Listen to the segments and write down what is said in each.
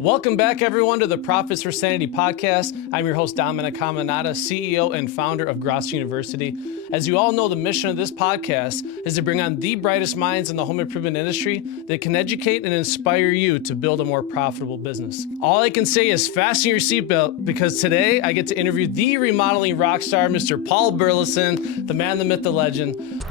Welcome back, everyone, to the Profits for Sanity Podcast. I'm your host, Dominic Caminata, CEO and founder of Grosso University. As you all know, the mission of this podcast is to bring on the brightest minds in the home improvement industry that can educate and inspire you to build a more profitable business. All I can say is fasten your seatbelt, because today I get to interview the remodeling rock star, Mr. Paul Burleson, the man, the myth, the legend.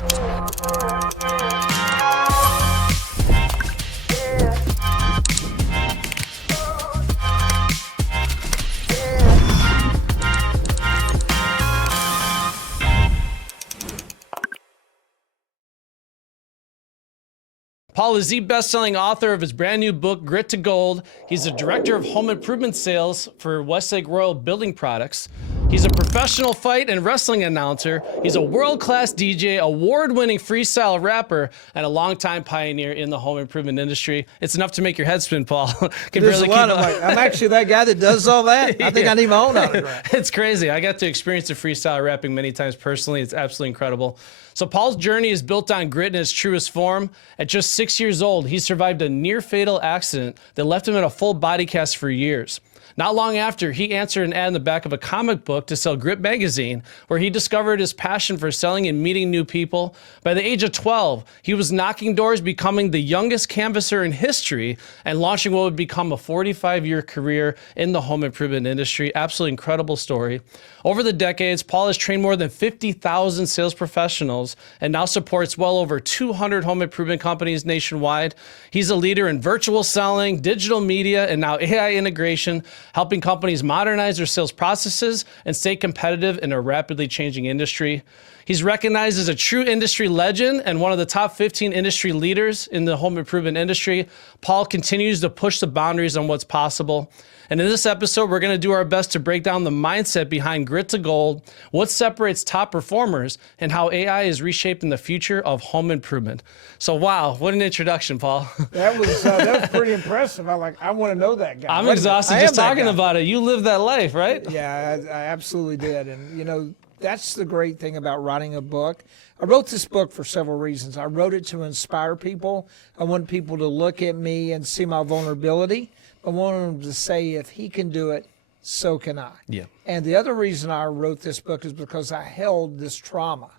Paul is the best-selling author of his brand new book, Grit to Gold. He's the director of home improvement sales for Westlake Royal Building Products. He's a professional fight and wrestling announcer. He's a world-class DJ, award-winning freestyle rapper, and a longtime pioneer in the home improvement industry. It's enough to make your head spin, Paul. There's a lot of I'm actually that guy that does all that. I think I need my own autograph. It's crazy. I got to experience the freestyle rapping many times personally. It's absolutely incredible. So Paul's journey is built on grit in its truest form. At just 6 years old, he survived a near-fatal accident that left him in a full body cast for years. Not long after, he answered an ad in the back of a comic book to sell Grit magazine, where he discovered his passion for selling and meeting new people. By the age of 12, he was knocking doors, becoming the youngest canvasser in history, and launching what would become a 45-year career in the home improvement industry. Absolutely incredible story. Over the decades, Paul has trained more than 50,000 sales professionals and now supports well over 200 home improvement companies nationwide. He's a leader in virtual selling, digital media, and now AI integration, helping companies modernize their sales processes and stay competitive in a rapidly changing industry. He's recognized as a true industry legend and one of the top 15 industry leaders in the home improvement industry. Paul continues to push the boundaries on what's possible. And in this episode, we're going to do our best to break down the mindset behind Grit to Gold, what separates top performers, and how AI is reshaping the future of home improvement. So, wow, what an introduction, Paul. That was pretty impressive. I want to know that guy. I'm exhausted just talking about it. You lived that life, right? Yeah, I absolutely did. And, you know, that's the great thing about writing a book. I wrote this book for several reasons. I wrote it to inspire people. I want people to look at me and see my vulnerability. I want them to say, if he can do it, so can I. Yeah. And the other reason I wrote this book is because I held this trauma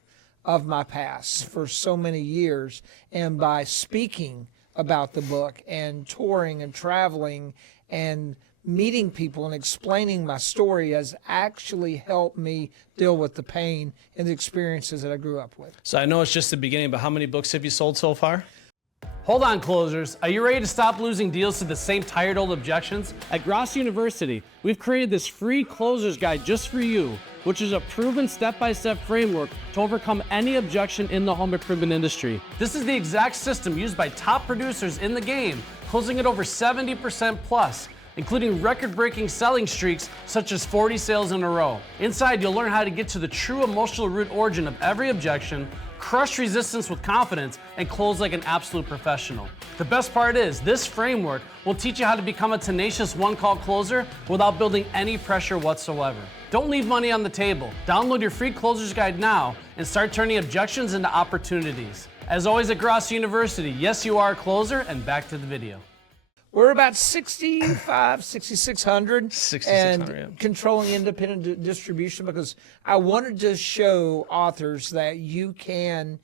of my past for so many years. And by speaking about the book and touring and traveling and meeting people and explaining my story has actually helped me deal with the pain and the experiences that I grew up with. So I know it's just the beginning, but how many books have you sold so far? Hold on, closers. Are you ready to stop losing deals to the same tired old objections? At Grosso University, we've created this free closer's guide just for you, which is a proven step-by-step framework to overcome any objection in the home improvement industry. This is the exact system used by top producers in the game, closing at over 70% plus, including record-breaking selling streaks such as 40 sales in a row. Inside, you'll learn how to get to the true emotional root origin of every objection, crush resistance with confidence, and close like an absolute professional. The best part is, this framework will teach you how to become a tenacious one-call closer without building any pressure whatsoever. Don't leave money on the table. Download your free closer's guide now and start turning objections into opportunities. As always at Grosso University, yes, you are a closer, and back to the video. We're about 6,600 and yeah. Controlling independent distribution, because I wanted to show authors that you can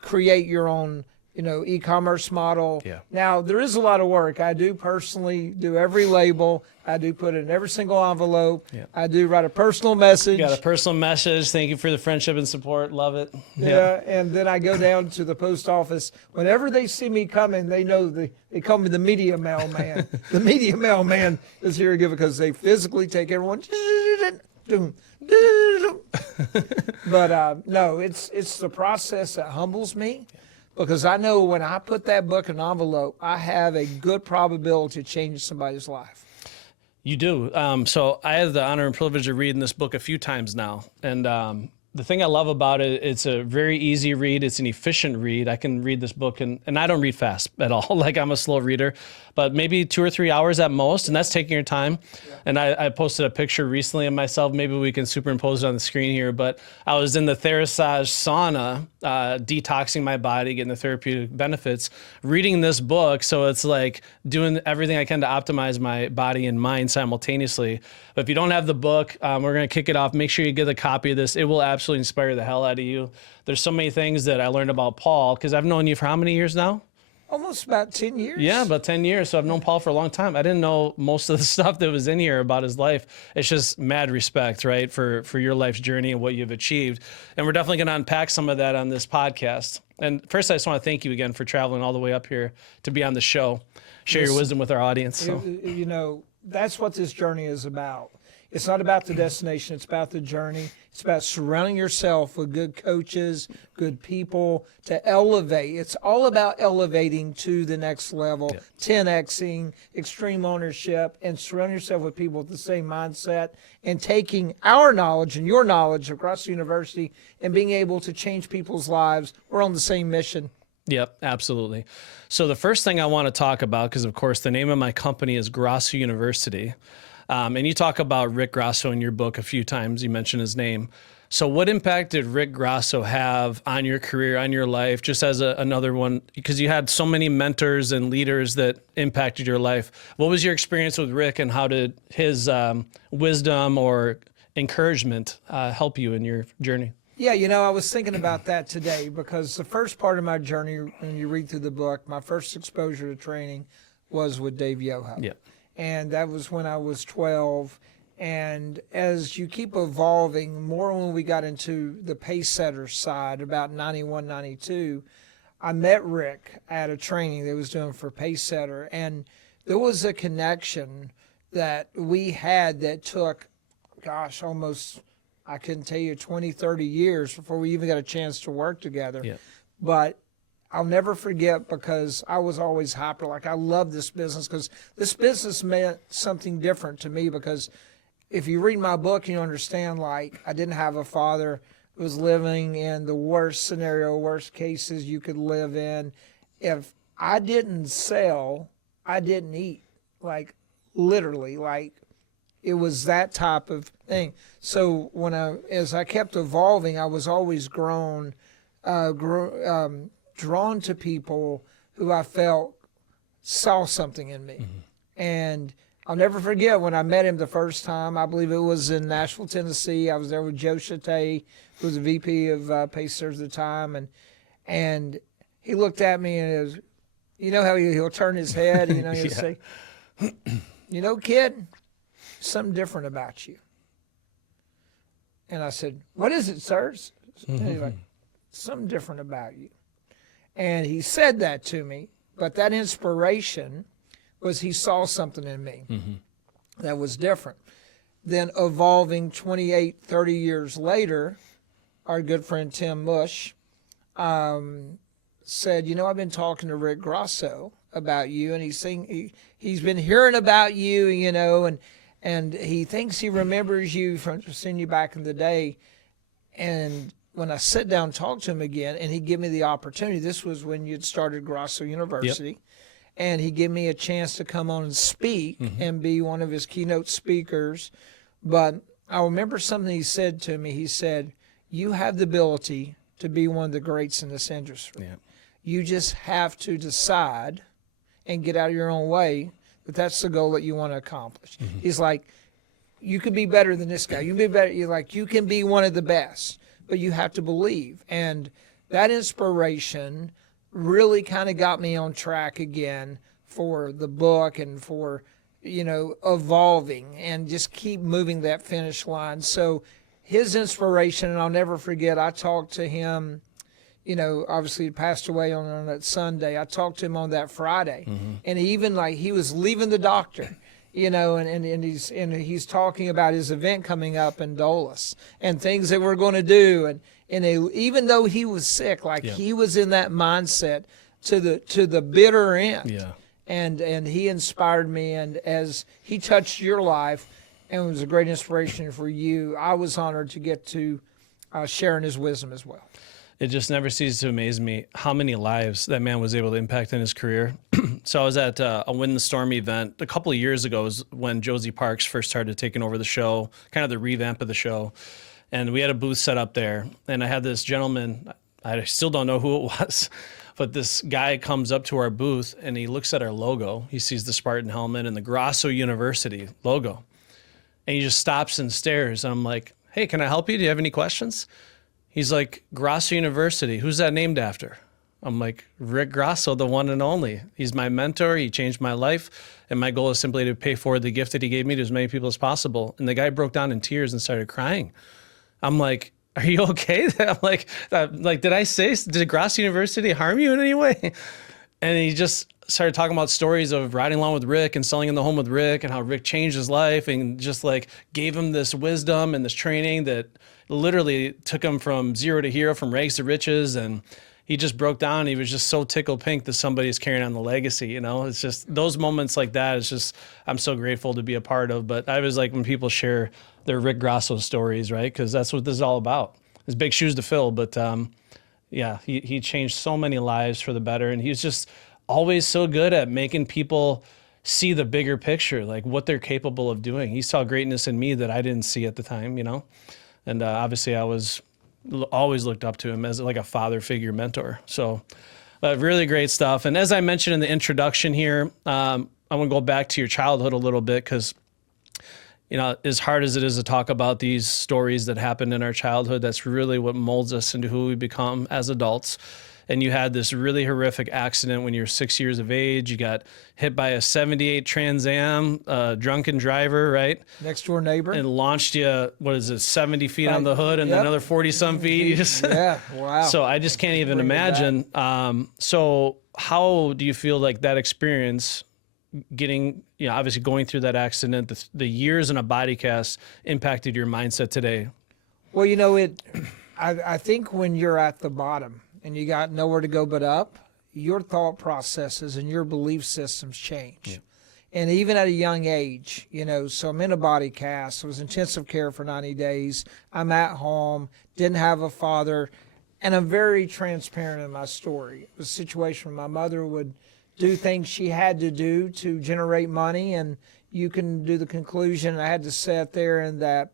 create your own, e-commerce model. Yeah. Now, there is a lot of work. I do personally do every label. I do put it in every single envelope. Yeah. I do write a personal message. You got a personal message. Thank you for the friendship and support. Love it. Yeah, and then I go down to the post office. Whenever they see me coming, they know they call me the media mailman. The media mailman is here to because they physically take everyone. But no, it's the process that humbles me, because I know when I put that book in an envelope, I have a good probability of changing somebody's life. You do. So I have the honor and privilege of reading this book a few times now. And the thing I love about it, it's a very easy read. It's an efficient read. I can read this book, and I don't read fast at all. Like, I'm a slow reader, but maybe 2 or 3 hours at most, and that's taking your time. Yeah. And I posted a picture recently of myself. Maybe we can superimpose it on the screen here, but I was in the Therasage sauna, detoxing my body, getting the therapeutic benefits, reading this book. So it's like doing everything I can to optimize my body and mind simultaneously. But if you don't have the book, we're going to kick it off. Make sure you get a copy of this. It will absolutely inspire the hell out of you. There's so many things that I learned about Paul, because I've known you for how many years now? Almost about 10 years. Yeah, about 10 years. So I've known Paul for a long time. I didn't know most of the stuff that was in here about his life. It's just mad respect, right, for your life's journey and what you've achieved. And we're definitely going to unpack some of that on this podcast. And first, I just want to thank you again for traveling all the way up here to be on the show, share your wisdom with our audience. So. You know, that's what this journey is about. It's not about the destination. It's about the journey. It's about surrounding yourself with good coaches, good people to elevate. It's all about elevating to the next level, 10Xing, extreme ownership, and surround yourself with people with the same mindset and taking our knowledge and your knowledge of Grosso University and being able to change people's lives. We're on the same mission. Yep, absolutely. So the first thing I want to talk about, because of course the name of my company is Grosso University. And you talk about Rick Grosso in your book a few times. You mentioned his name. So what impact did Rick Grosso have on your career, on your life, just as another one? Because you had so many mentors and leaders that impacted your life. What was your experience with Rick, and how did his wisdom or encouragement help you in your journey? Yeah, you know, I was thinking about that today, because the first part of my journey, when you read through the book, my first exposure to training was with Dave Yoho. Yeah. And that was when I was 12. And as you keep evolving, more when we got into the pace setter side, about 91, 92, I met Rick at a training they was doing for pace setter. And there was a connection that we had that took, gosh, almost, I couldn't tell you, 20, 30 years before we even got a chance to work together. Yeah. But I'll never forget, because I was always hyper. Like, I love this business, because this business meant something different to me. Because if you read my book, you understand, like, I didn't have a father who was living in the worst scenario, worst cases you could live in. If I didn't sell, I didn't eat. Like, literally, like, it was that type of thing. So as I kept evolving, I was always drawn to people who I felt saw something in me. Mm-hmm. And I'll never forget when I met him the first time. I believe it was in Nashville, Tennessee. I was there with Joe Chate, who was the VP of Pacers at the time. And he looked at me, and it was, you know how he'll turn his head, you know, he'll say, you know, kid, something different about you. And I said, what is it, sirs? Mm-hmm. And he's like, something different about you. And he said that to me, but that inspiration was he saw something in me that was different. Then evolving 28, 30 years later, our good friend Tim Mush said, you know, I've been talking to Rick Grosso about you, and he's been hearing about you, you know, and he thinks he remembers you from seeing you back in the day. And when I sit down and talk to him again, and he gave me the opportunity, this was when you'd started Grosso University, and he gave me a chance to come on and speak and be one of his keynote speakers. But I remember something he said to me. He said, you have the ability to be one of the greats in this industry. Yeah. You just have to decide and get out of your own way that that's the goal that you want to accomplish. Mm-hmm. He's like, you can be better than this guy. You can be better. You're like, you can be one of the best. But you have to believe. And that inspiration really kind of got me on track again for the book and for, you know, evolving and just keep moving that finish line. So his inspiration, and I'll never forget, I talked to him, you know, obviously he passed away on that Sunday. I talked to him on that Friday. And even like he was leaving the doctor. You know, and he's talking about his event coming up in Dulles and things that we're going to do, and even though he was sick, like he was in that mindset to the bitter end. Yeah. And he inspired me, and as he touched your life, and was a great inspiration for you, I was honored to get to sharing his wisdom as well. It just never ceases to amaze me how many lives that man was able to impact in his career. So I was at a Win the Storm event a couple of years ago, was when Josie Parks first started taking over the show, kind of the revamp of the show. And we had a booth set up there. And I had this gentleman, I still don't know who it was, but this guy comes up to our booth and he looks at our logo. He sees the Spartan helmet and the Grosso University logo. And he just stops and stares. And I'm like, hey, can I help you? Do you have any questions? He's like, Grosso University, who's that named after? I'm like, Rick Grosso, the one and only. He's my mentor. He changed my life. And my goal is simply to pay forward the gift that he gave me to as many people as possible. And the guy broke down in tears and started crying. I'm like, are you okay? I'm like, did Grosso University harm you in any way? And he just started talking about stories of riding along with Rick and selling in the home with Rick and how Rick changed his life and just like gave him this wisdom and this training that literally took him from zero to hero, from rags to riches. And he just broke down. He was just so tickled pink that somebody's carrying on the legacy. You know, it's just those moments like that. It's just, I'm so grateful to be a part of. But I was like, when people share their Rick Grosso stories, right? Because that's what this is all about. It's big shoes to fill. But yeah, he changed so many lives for the better. And he was just always so good at making people see the bigger picture, like what they're capable of doing. He saw greatness in me that I didn't see at the time, you know? And obviously I was always looked up to him as like a father figure mentor. So really great stuff. And as I mentioned in the introduction here, I want to go back to your childhood a little bit because, you know, as hard as it is to talk about these stories that happened in our childhood, that's really what molds us into who we become as adults. And you had this really horrific accident when you were 6 years of age. You got hit by a 78 Trans Am, drunken driver, right? Next door neighbor. And launched you, 70 feet on the hood and then another 40 some feet. You just, yeah, wow. So I just can't even imagine. So how do you feel like that experience getting, you know, obviously going through that accident, the years in a body cast impacted your mindset today? Well, you know, I think when you're at the bottom, and you got nowhere to go but up, your thought processes and your belief systems change. Yeah. And even at a young age, you know, so I'm in a body cast. I was intensive care for 90 days. I'm at home, didn't have a father, and I'm very transparent in my story. It was a situation where my mother would do things she had to do to generate money, and you can do the conclusion. I had to sit there in that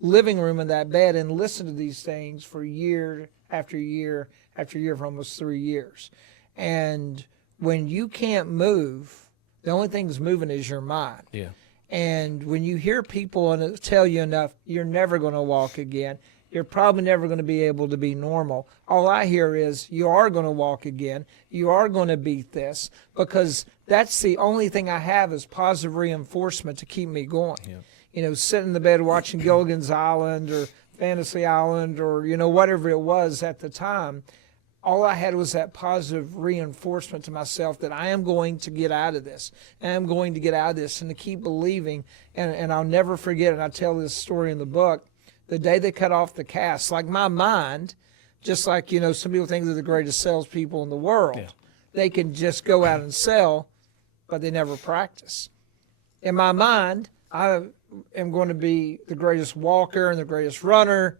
living room in that bed and listen to these things for year after year after year for almost 3 years. And when you can't move, the only thing that's moving is your mind. Yeah. And when you hear people and tell you enough, you're never going to walk again. You're probably never going to be able to be normal. All I hear is you are going to walk again. You are going to beat this, because that's the only thing I have is positive reinforcement to keep me going. Yeah. You know, sitting in the bed watching Gilligan's Island or Fantasy Island or, you know, whatever it was at the time, all I had was that positive reinforcement to myself that I am going to get out of this. I am going to get out of this, and to keep believing. And I'll never forget, and I tell this story in the book, the day they cut off the cast, like my mind, just like, you know, some people think they're the greatest salespeople in the world. Yeah. They can just go out and sell, but they never practice. In my mind, I am going to be the greatest walker and the greatest runner,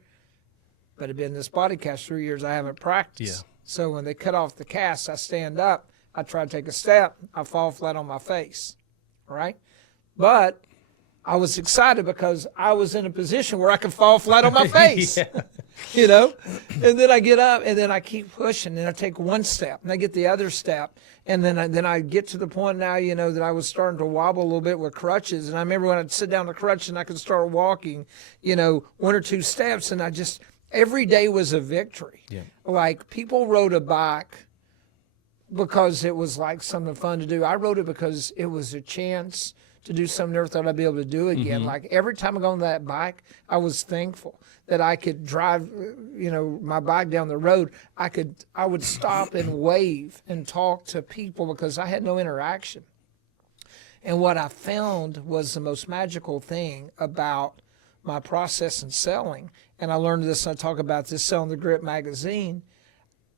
but I've been in this body cast 3 years, I haven't practiced. Yeah. So when they cut off the cast, I stand up, I try to take a step, I fall flat on my face, right? But I was excited because I was in a position where I could fall flat on my face, you know? And then I get up and then I keep pushing, and I take one step and I get the other step. And then I get to the point now, you know, that I was starting to wobble a little bit with crutches. And I remember when I'd sit down on the crutch and I could start walking, you know, 1 or 2 steps, and I just, every day was a victory. Yeah. Like, people rode a bike because it was like something fun to do. I rode it because it was a chance to do something I never thought I'd be able to do again. Mm-hmm. Like, every time I got on that bike, I was thankful that I could drive, you know, my bike down the road. I would stop and wave and talk to people because I had no interaction. And what I found was the most magical thing about my process in selling, and I learned this, and I talk about this Selling the Grit magazine,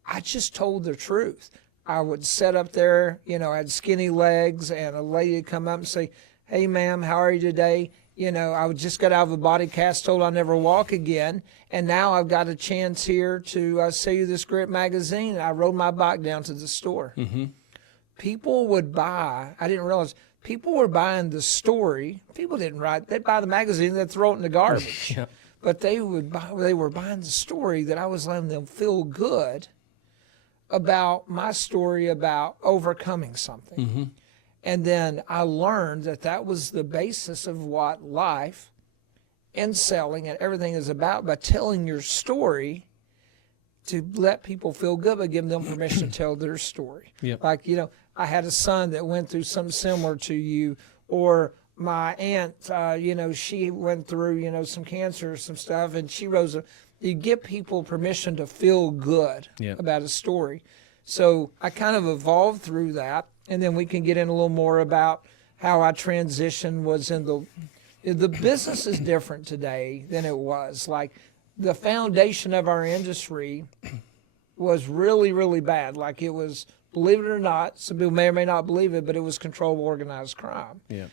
I just told the truth. I would sit up there, you know, I had skinny legs, and a lady would come up and say, "Hey, ma'am, how are you today?" I just got out of a body cast, told I'll never walk again. And now I've got a chance here to sell you this great magazine. I rode my bike down to the store. Mm-hmm. People would buy, I didn't realize, people were buying the story. People didn't write, they'd buy the magazine, they'd throw it in the garbage. Yeah. But they were buying the story that I was letting them feel good about my story about overcoming something. Mm-hmm. And then I learned that was the basis of what life and selling and everything is about, by telling your story to let people feel good, but give them permission to tell their story. Yep. Like, I had a son that went through something similar to you, or my aunt, she went through, some cancer, some stuff, and she rose up. You give people permission to feel good about a story. So I kind of evolved through that, and then we can get in a little more about how I transitioned was in the business is different today than it was. Like, the foundation of our industry was really, really bad. Like, it was, believe it or not, some people may or may not believe it, but it was controlled organized crime. Yeah.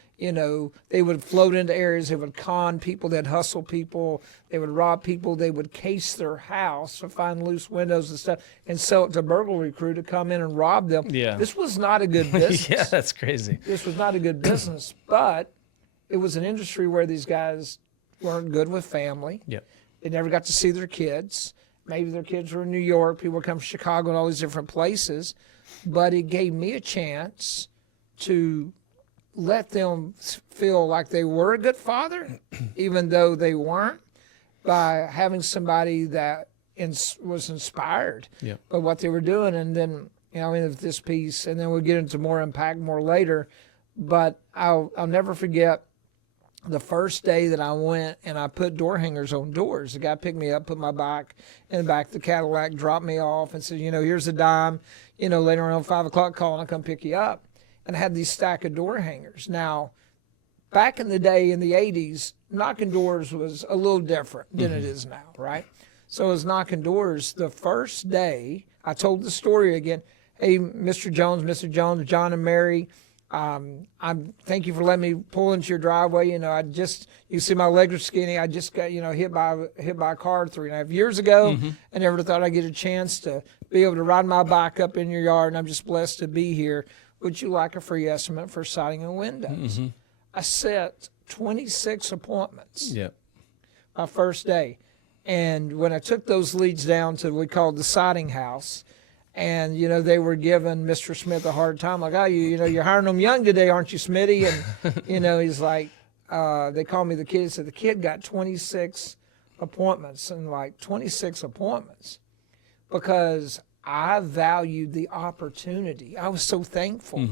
They would float into areas, they would con people, they'd hustle people, they would rob people, they would case their house to find loose windows and stuff and sell it to a burglary crew to come in and rob them. Yeah. This was not a good business. Yeah, that's crazy. This was not a good business, but it was an industry where these guys weren't good with family. Yeah. They never got to see their kids. Maybe their kids were in New York, people would come from Chicago and all these different places. But it gave me a chance to let them feel like they were a good father, even though they weren't, by having somebody that was inspired by what they were doing. And then, in this piece, and then we'll get into more impact more later. But I'll never forget the first day that I went and I put door hangers on doors. The guy picked me up, put my bike in the back of the Cadillac, dropped me off, and said, here's a dime. Later on 5 o'clock, call and I'll come pick you up. And I had these stack of door hangers. Now, back in the day, in the 80s, knocking doors was a little different than it is now, right? So I was knocking doors. The first day, I told the story again. Hey, Mr. Jones, John and Mary, thank you for letting me pull into your driveway. You see my legs are skinny. I just got, hit by a car 3.5 years ago. I never thought I'd get a chance to be able to ride my bike up in your yard, and I'm just blessed to be here. Would you like a free estimate for siding and windows? I set 26 appointments my first day. And when I took those leads down to what we called the siding house, and, they were giving Mr. Smith a hard time, like, you're hiring them young today, aren't you, Smitty? And, he's like, they called me the kid. So the kid got 26 appointments, and 26 appointments, because I valued the opportunity. I was so thankful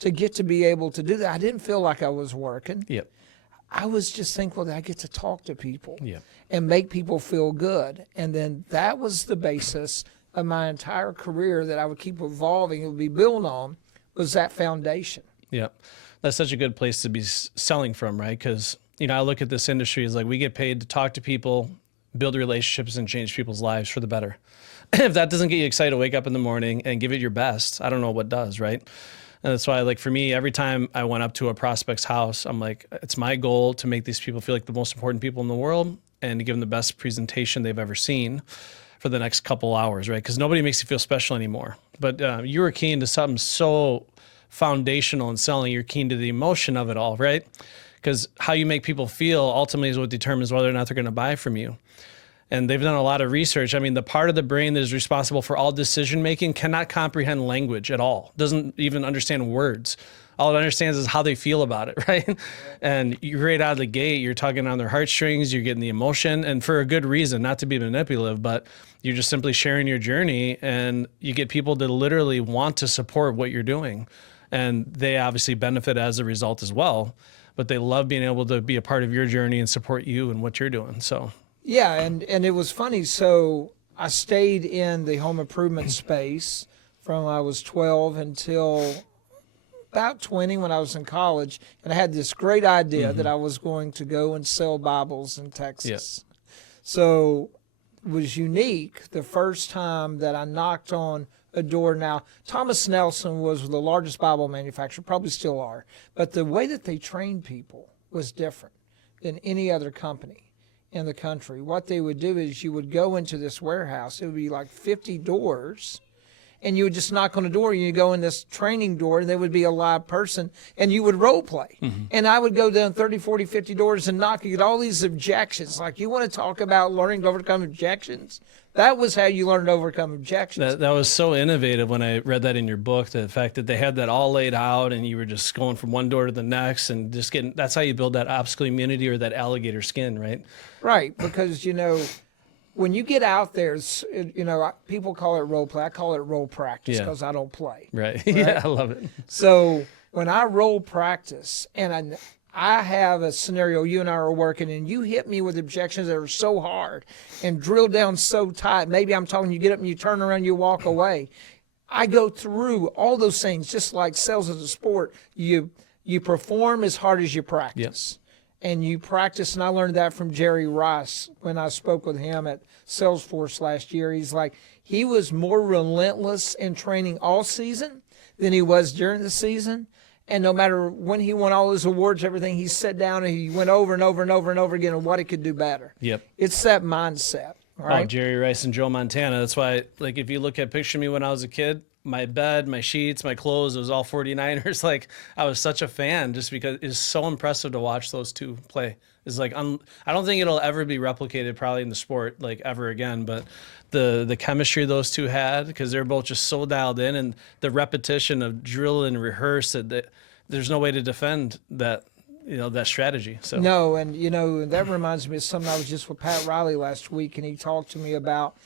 to get to be able to do that. I didn't feel like I was working. Yep. I was just thankful that I get to talk to people and make people feel good. And then that was the basis of my entire career that I would keep evolving. It would be built on, was that foundation. Yeah. That's such a good place to be selling from, right? Because, I look at this industry as we get paid to talk to people, build relationships, and change people's lives for the better. If that doesn't get you excited to wake up in the morning and give it your best, I don't know what does, right? And that's why, for me, every time I went up to a prospect's house, I'm like, it's my goal to make these people feel like the most important people in the world and to give them the best presentation they've ever seen for the next couple hours, right? Because nobody makes you feel special anymore. But you were keen to something so foundational in selling. You're keen to the emotion of it all, right? Because how you make people feel ultimately is what determines whether or not they're going to buy from you. And they've done a lot of research. I mean, the part of the brain that is responsible for all decision-making cannot comprehend language at all, doesn't even understand words. All it understands is how they feel about it, right? And you right out of the gate, you're tugging on their heartstrings, you're getting the emotion, and for a good reason, not to be manipulative, but you're just simply sharing your journey, and you get people to literally want to support what you're doing. And they obviously benefit as a result as well, but they love being able to be a part of your journey and support you and what you're doing, so. Yeah, and it was funny. So I stayed in the home improvement space from I was 12 until about 20 when I was in college, and I had this great idea that I was going to go and sell Bibles in Texas. So it was unique the first time that I knocked on a door. Now, Thomas Nelson was the largest Bible manufacturer, probably still are, but the way that they trained people was different. than any other company in the country. What they would do is you would go into this warehouse. It would be like 50 doors. And you would just knock on the door, and you go in this training door, and there would be a live person, and you would role play. And I would go down 30, 40, 50 doors and knock and get all these objections. Like, you want to talk about learning to overcome objections? That was how you learned to overcome objections. That was so innovative when I read that in your book, the fact that they had that all laid out and you were just going from one door to the next and just getting, that's how you build that obstacle immunity or that alligator skin, right? Right, because, when you get out there, people call it role play. I call it role practice because I don't play. Right. Yeah, I love it. So when I role practice and I have a scenario, you and I are working, and you hit me with objections that are so hard and drill down so tight. Maybe I'm talking, you get up and you turn around, you walk away. I go through all those things, just like sales as a sport. You perform as hard as you practice. Yep. And you practice, and I learned that from Jerry Rice when I spoke with him at Salesforce last year. He's like, he was more relentless in training all season than he was during the season. And no matter when he won all his awards, everything, he sat down and he went over and over and over and over again on what he could do better. Yep. It's that mindset. Right? Oh, Jerry Rice and Joe Montana. That's why, like, if you look at picture me when I was a kid, my bed, my sheets, my clothes, it was all 49ers. Like, I was such a fan just because it's so impressive to watch those two play. It's like, I don't think it'll ever be replicated probably in the sport, like, ever again, but the chemistry those two had, because they're both just so dialed in, and the repetition of drill and rehearse, that there's no way to defend that, that strategy. So no, and that reminds me of something. I was just with Pat Riley last week, and he talked to me about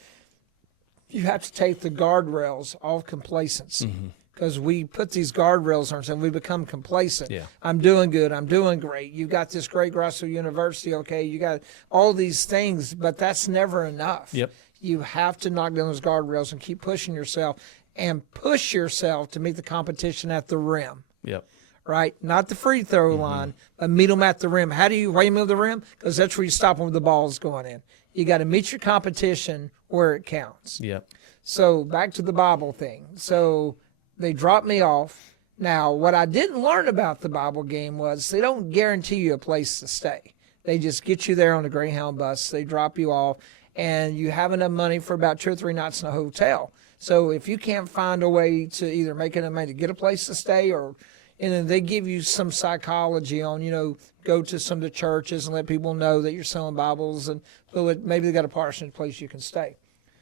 you have to take the guardrails off complacency, because we put these guardrails on and we become complacent. Yeah. I'm doing good. I'm doing great. You got this great Grosso University. Okay. You got all these things, but that's never enough. Yep. You have to knock down those guardrails and keep pushing yourself and push yourself to meet the competition at the rim. Yep. Right? Not the free throw line, but meet them at the rim. Why do you meet the rim? Because that's where you stop them when the ball's going in. You got to meet your competition where it counts. Yep. So back to the Bible thing. So they dropped me off. Now, what I didn't learn about the Bible game was they don't guarantee you a place to stay. They just get you there on a Greyhound bus. They drop you off, and you have enough money for about 2 or 3 nights in a hotel. So if you can't find a way to either make enough money to get a place to stay, and then they give you some psychology on, go to some of the churches and let people know that you're selling Bibles, and maybe they got a parsonage place you can stay.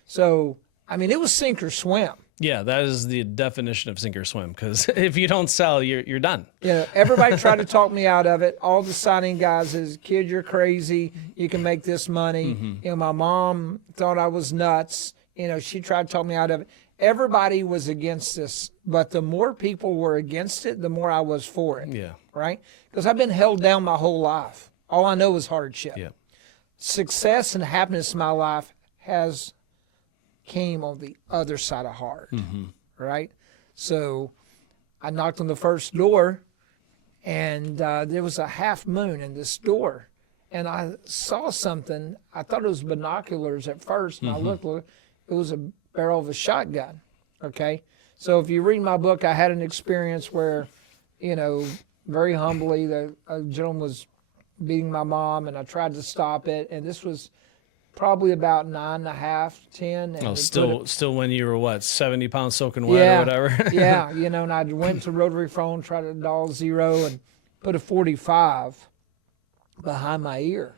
So, it was sink or swim. Yeah, that is the definition of sink or swim, because if you don't sell, you're done. Yeah, everybody tried to talk me out of it. All the signing guys says, kid, you're crazy. You can make this money. My mom thought I was nuts. She tried to talk me out of it. Everybody was against this, but the more people were against it, the more I was for it. Yeah. Right? Because I've been held down my whole life. All I know is hardship. Yeah. Success and happiness in my life came on the other side of hard. Right? So I knocked on the first door, and there was a half moon in this door. And I saw something. I thought it was binoculars at first, and I looked, it was a barrel of a shotgun. Okay. So if you read my book, I had an experience where, very humbly, a gentleman was beating my mom, and I tried to stop it. And this was probably about 9.5, 10. And still when you were 70 pounds soaking wet or whatever. Yeah. And I went to rotary phone, tried to dial 0 and put a 45 behind my ear.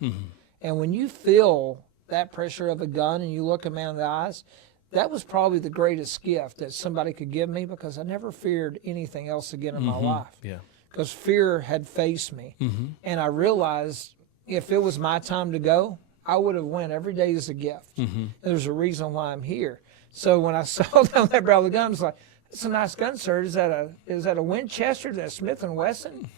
And when you feel that pressure of a gun and you look a man in the eyes, that was probably the greatest gift that somebody could give me, because I never feared anything else again in my life. Yeah. Because fear had faced me. And I realized if it was my time to go, I would have went every day as a gift. There's a reason why I'm here. So when I saw down that barrel of the gun, I was like, that's a nice gun, sir. Is that a Winchester? Is that a Smith & Wesson?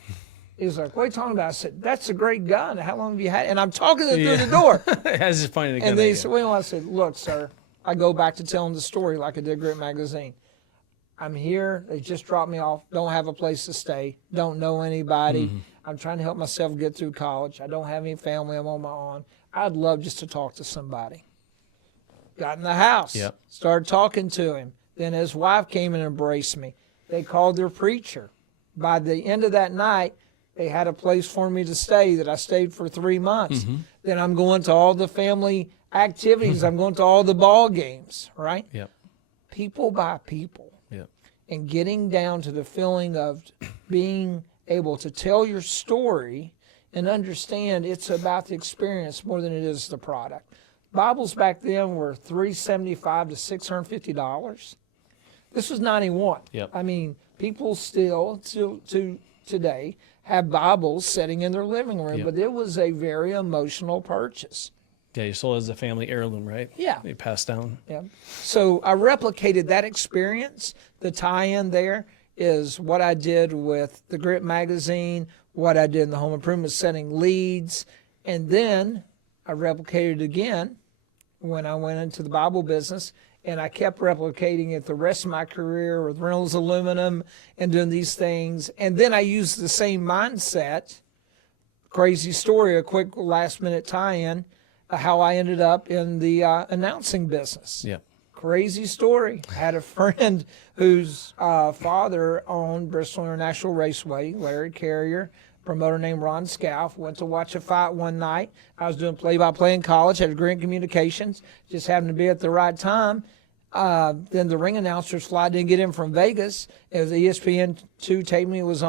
He was like, what are you talking about? I said, that's a great gun. How long have you had it? And I'm talking to through the door. That's just funny. And they said, well, I said, look, sir, I go back to telling the story like I did Grit Magazine. I'm here. They just dropped me off. Don't have a place to stay. Don't know anybody. I'm trying to help myself get through college. I don't have any family. I'm on my own. I'd love just to talk to somebody. Got in the house. Yep. Started talking to him. Then his wife came and embraced me. They called their preacher. By the end of that night, They had a place for me to stay that I stayed for 3 months. Then I'm going to all the family activities. I'm going to all the ball games, right? Yep. People by people. Yep. And getting down to the feeling of being able to tell your story and understand it's about the experience more than it is the product. Bibles back then were $375 to $650. This was 91. Yep. I mean, people still to today have Bibles sitting in their living room, Yep. but it was a very emotional purchase. Yeah, you sold it as a family heirloom, right? Yeah. You passed down. Yeah. So I replicated that experience. The tie-in there is what I did with the Grit magazine, what I did in the home improvement setting, leads, and then I replicated it again when I went into the Bible business, and I kept replicating it the rest of my career with Reynolds Aluminum and doing these things. And then I used the same mindset. Crazy story, a quick last-minute tie-in, how I ended up in the announcing business. Yeah. Crazy story. I had a friend whose father owned Bristol International Raceway, Larry Carrier, promoter named Ron Scaff. Went to watch a fight one night. I was doing play-by-play in college, had a degree in communications, just happened to be at the right time. Then the ring announcer's flight didn't get in from Vegas. It was ESPN2 taped me. It was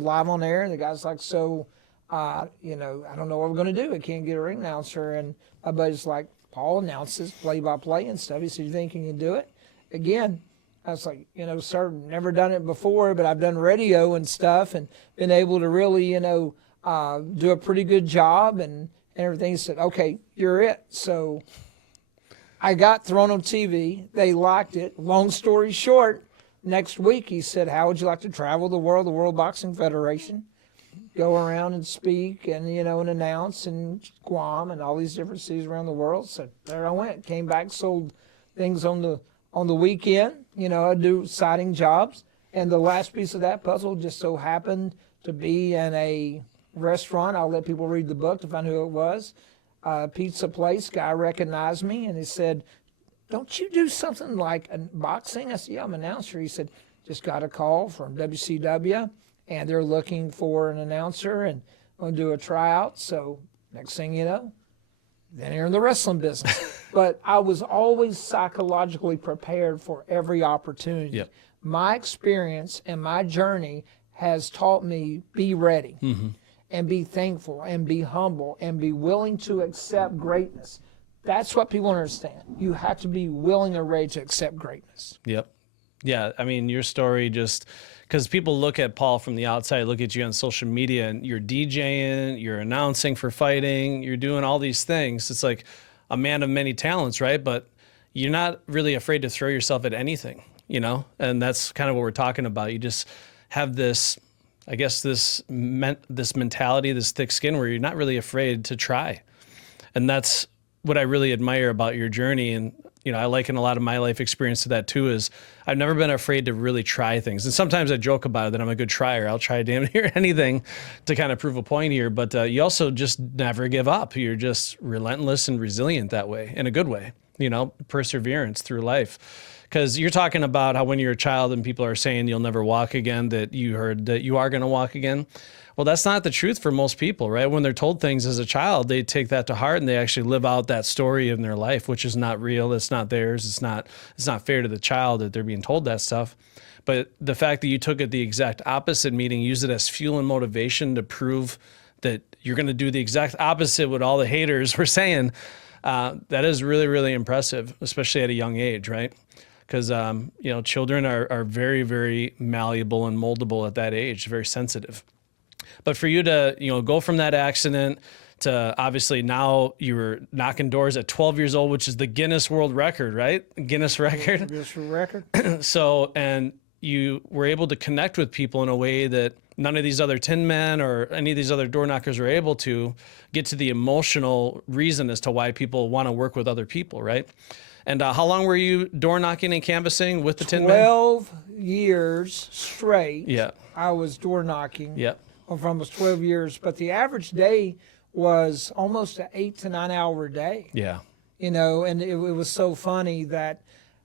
live on air. And the guy's like, so, I don't know what we're going to do. I can't get a ring announcer. And my buddy's like, Paul announces play-by-play and stuff. He said, you think you can do it? Again, I was like, sir, never done it before, but I've done radio and stuff and been able to really, do a pretty good job and everything. He said, okay, you're it. So I got thrown on TV. They liked it. Long story short, next week he said, how would you like to travel the World Boxing Federation? Go around and speak and, and announce in Guam and all these different cities around the world. So there I went. Came back, sold things on the weekend. I do siding jobs. And the last piece of that puzzle just so happened to be in a restaurant. I'll let people read the book to find who it was. Pizza place. Guy recognized me and he said, don't you do something like boxing? I said, yeah, I'm an announcer. He said, just got a call from WCW. And they're looking for an announcer and going to do a tryout. So next thing you know, then you're in the wrestling business. But I was always psychologically prepared for every opportunity. Yep. My experience and my journey has taught me be ready and be thankful and be humble and be willing to accept greatness. That's what people understand. You have to be willing and ready to accept greatness. Yep. Yeah. I mean, your story just... Because people look at Paul from the outside, look at you on social media, and you're DJing, you're announcing for fighting, you're doing all these things. It's like a man of many talents, right? But you're not really afraid to throw yourself at anything, And that's kind of what we're talking about. You just have this, I guess, this mentality, this thick skin where you're not really afraid to try. And that's what I really admire about your journey. And I liken a lot of my life experience to that too, is I've never been afraid to really try things. And sometimes I joke about it that I'm a good trier. I'll try damn near anything to kind of prove a point here. But you also just never give up. You're just relentless and resilient that way, in a good way, perseverance through life. Because you're talking about how when you're a child and people are saying you'll never walk again, that you heard that you are going to walk again. Well, that's not the truth for most people, right? When they're told things as a child, they take that to heart and they actually live out that story in their life, which is not real. It's not theirs. It's not fair to the child that they're being told that stuff. But the fact that you took it the exact opposite, meaning use it as fuel and motivation to prove that you're going to do the exact opposite what all the haters were saying, that is really, really impressive, especially at a young age, right? Because, children are very, very malleable and moldable at that age, very sensitive. But for you to, go from that accident to obviously now you were knocking doors at 12 years old, which is the Guinness World Record, right? Guinness record. Guinness record. So, and you were able to connect with people in a way that none of these other Tin Men or any of these other door knockers were able to get to the emotional reason as to why people want to work with other people, right? And how long were you door knocking and canvassing with the Tin Men? 12 years straight. Yeah. I was door knocking. Yeah. For almost 12 years, but the average day was almost an 8 to 9 hour day. Yeah. And it was so funny that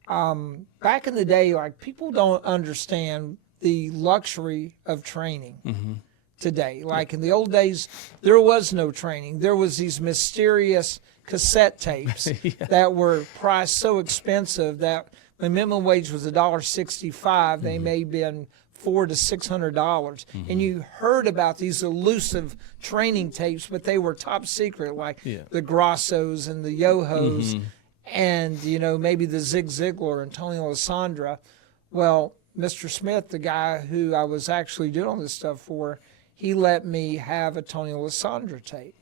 back in the day, like people don't understand the luxury of training. today. Like in the old days, there was no training. There was these mysterious cassette tapes that were priced so expensive that when minimum wage was $1.65, they may have been $400 to $600, and you heard about these elusive training tapes, but they were top secret, like the Grossos and the Yohos, and maybe the Zig Ziglar and Tony Alessandra. Well, Mr. Smith, the guy who I was actually doing all this stuff for, he let me have a Tony Alessandra tape,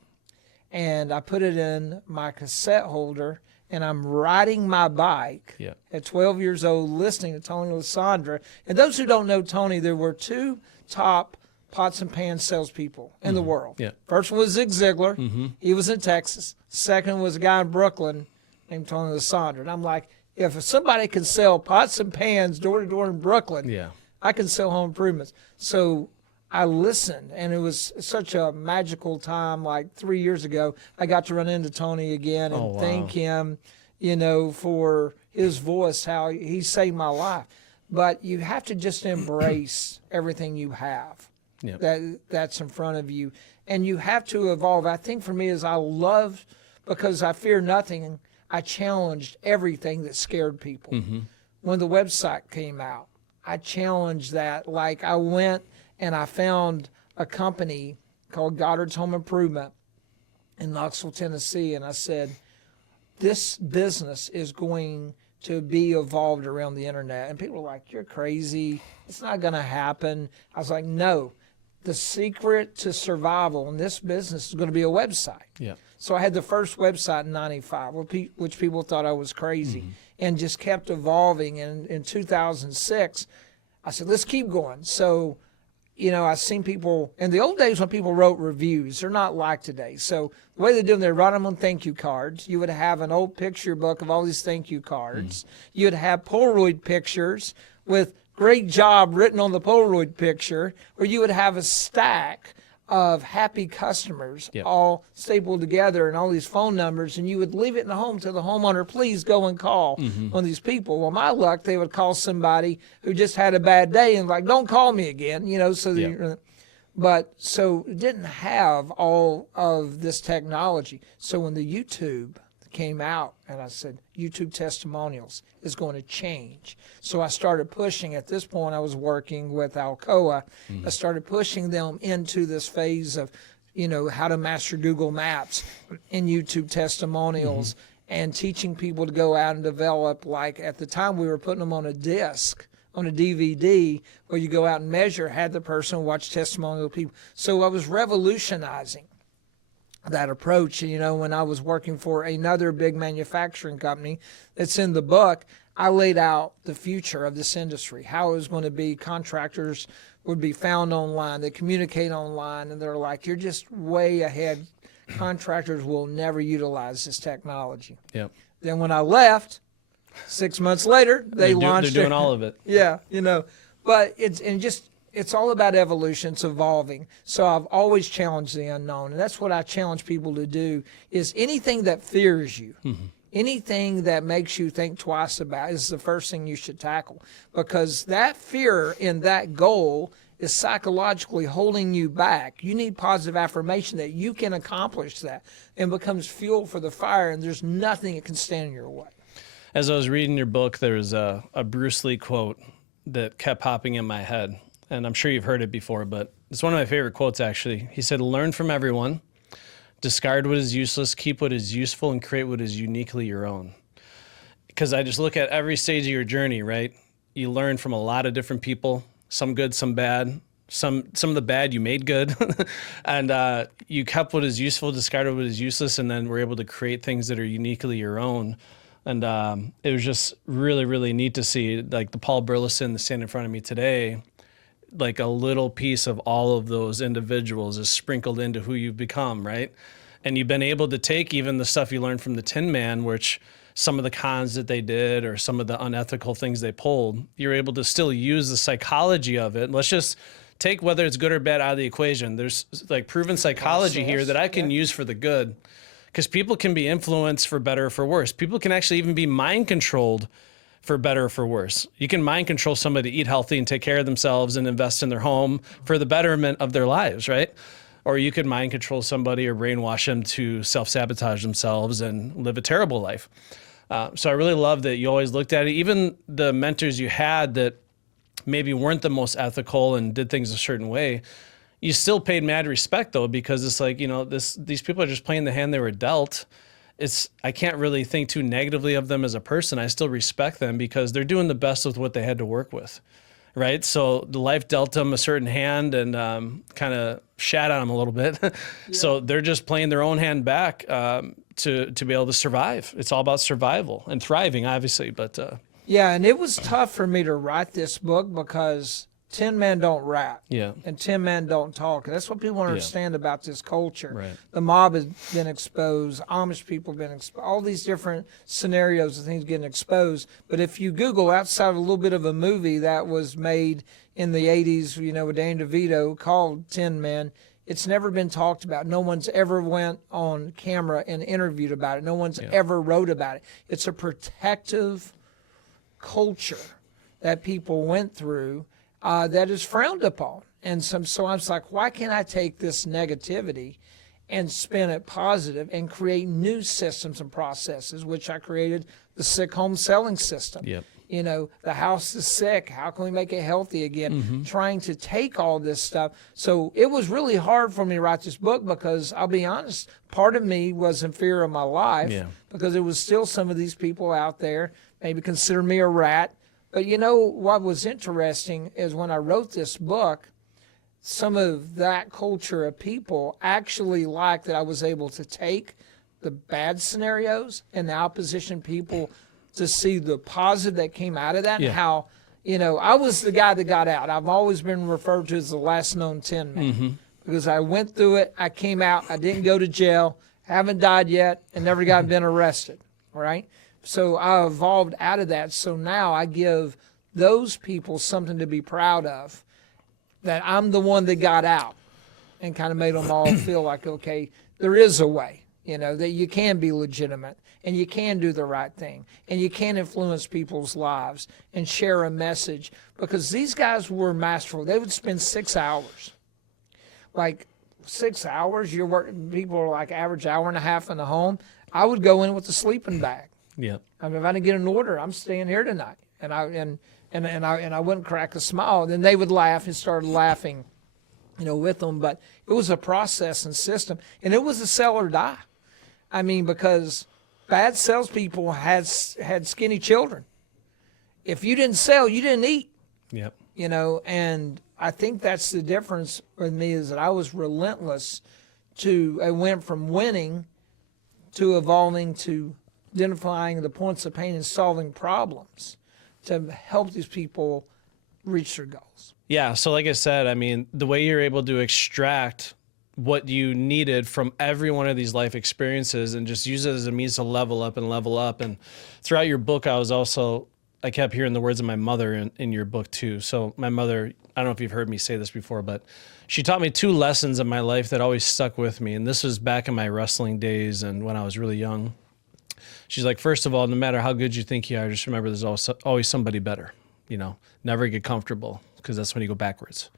and I put it in my cassette holder. And I'm riding my bike at 12 years old listening to Tony Alessandra. And those who don't know Tony, there were two top pots and pans salespeople in the world. First one was Zig Ziglar. He was in Texas. Second was a guy in Brooklyn named Tony Alessandra. And I'm like, if somebody can sell pots and pans door to door in Brooklyn, I can sell home improvements. So I listened, and it was such a magical time. Like 3 years ago, I got to run into Tony again and thank him, for his voice, how he saved my life. But you have to just embrace everything you have that's in front of you, and you have to evolve. I think for me is because I fear nothing, I challenged everything that scared people. When the website came out, I challenged that. Like I went and I found a company called Goddard's Home Improvement in Knoxville, Tennessee, and I said, this business is going to be evolved around the internet. And people were like, you're crazy. It's not going to happen. I was like, no. The secret to survival in this business is going to be a website. So I had the first website in 95, which people thought I was crazy, and just kept evolving. And in 2006, I said, let's keep going. So I've seen people in the old days when people wrote reviews, they're not like today. So the way they do them, they write them on thank you cards. You would have an old picture book of all these thank you cards. You'd have Polaroid pictures with great job written on the Polaroid picture, or you would have a stack of happy customers all stapled together and all these phone numbers, and you would leave it in the home to the homeowner, please go and call on these people. Well, my luck, they would call somebody who just had a bad day and like, don't call me again, But so it didn't have all of this technology. So when the YouTube came out, and I said, YouTube testimonials is going to change. So I started pushing. At this point, I was working with Alcoa. I started pushing them into this phase of, how to master Google Maps and YouTube testimonials and teaching people to go out and develop, like at the time we were putting them on a disc, on a DVD, where you go out and measure, had the person watch testimonial people. So I was revolutionizing that approach. When I was working for another big manufacturing company that's in the book, I laid out the future of this industry, how it was going to be. Contractors would be found online, they communicate online, and they're like, you're just way ahead. Contractors will never utilize this technology. Then when I left, 6 months later, they launched They're doing all of it. But it's all about evolution. It's evolving. So I've always challenged the unknown. And that's what I challenge people to do, is anything that fears you, anything that makes you think twice about is the first thing you should tackle. Because that fear in that goal is psychologically holding you back. You need positive affirmation that you can accomplish that, and becomes fuel for the fire, and there's nothing that can stand in your way. As I was reading your book, there was a Bruce Lee quote that kept popping in my head. And I'm sure you've heard it before, but it's one of my favorite quotes, actually. He said, learn from everyone, discard what is useless, keep what is useful, and create what is uniquely your own. Because I just look at every stage of your journey, right? You learn from a lot of different people, some good, some bad. Some of the bad you made good. And you kept what is useful, discarded what is useless, and then were able to create things that are uniquely your own. And it was just really, really neat to see, like the Paul Burleson that's standing in front of me today, like a little piece of all of those individuals is sprinkled into who you've become, right? And you've been able to take even the stuff you learned from the Tin Man, which some of the cons that they did or some of the unethical things they pulled, you're able to still use the psychology of it. Let's just take whether it's good or bad out of the equation. There's like proven psychology here that I can use for the good, because people can be influenced for better or for worse. People can actually even be mind controlled for better or for worse. You can mind control somebody to eat healthy and take care of themselves and invest in their home for the betterment of their lives, right? Or you could mind control somebody or brainwash them to self-sabotage themselves and live a terrible life. So I really love that you always looked at it. Even the mentors you had that maybe weren't the most ethical and did things a certain way, you still paid mad respect though, because it's like, these people are just playing the hand they were dealt. I can't really think too negatively of them as a person. I still respect them because they're doing the best with what they had to work with, right? So the life dealt them a certain hand and kind of shat on them a little bit. Yeah. So they're just playing their own hand back to be able to survive. It's all about survival and thriving, obviously. But yeah, and it was tough for me to write this book because 10 men don't rap, and 10 men don't talk. And that's what people understand about this culture. Right. The mob has been exposed, Amish people have been exposed, all these different scenarios of things getting exposed. But if you Google outside of a little bit of a movie that was made in the 80s, with Danny DeVito called 10 Men, it's never been talked about. No one's ever went on camera and interviewed about it. No one's ever wrote about it. It's a protective culture that people went through that is frowned upon. And so I was like, why can't I take this negativity and spin it positive and create new systems and processes, which I created the sick home selling system. Yep. The house is sick. How can we make it healthy again? Trying to take all this stuff. So it was really hard for me to write this book because I'll be honest, part of me was in fear of my life because there was still some of these people out there maybe consider me a rat. But what was interesting is when I wrote this book, some of that culture of people actually liked that I was able to take the bad scenarios and the opposition people to see the positive that came out of that and how, I was the guy that got out. I've always been referred to as the last known 10 man because I went through it. I came out. I didn't go to jail, haven't died yet, and never been arrested, right? So I evolved out of that. So now I give those people something to be proud of, that I'm the one that got out and kind of made them all feel like, okay, there is a way, that you can be legitimate and you can do the right thing and you can influence people's lives and share a message, because these guys were masterful. They would spend 6 hours, like 6 hours. You're working, people are like average hour and a half in the home. I would go in with a sleeping bag. Yeah. I mean, if I didn't get an order, I'm staying here tonight. And I wouldn't crack a smile. And then they would laugh and started laughing, with them. But it was a process and system. And it was a sell or die. I mean, because bad salespeople had skinny children. If you didn't sell, you didn't eat. Yep. And I think that's the difference with me, is that I was relentless I went from winning to evolving to identifying the points of pain and solving problems to help these people reach their goals. Yeah. So like I said, I mean, the way you're able to extract what you needed from every one of these life experiences and just use it as a means to level up and level up. And throughout your book, I kept hearing the words of my mother in your book too. So my mother, I don't know if you've heard me say this before, but she taught me 2 lessons in my life that always stuck with me. And this was back in my wrestling days and when I was really young. She's like, first of all, no matter how good you think you are, just remember there's always somebody better. Never get comfortable, because that's when you go backwards.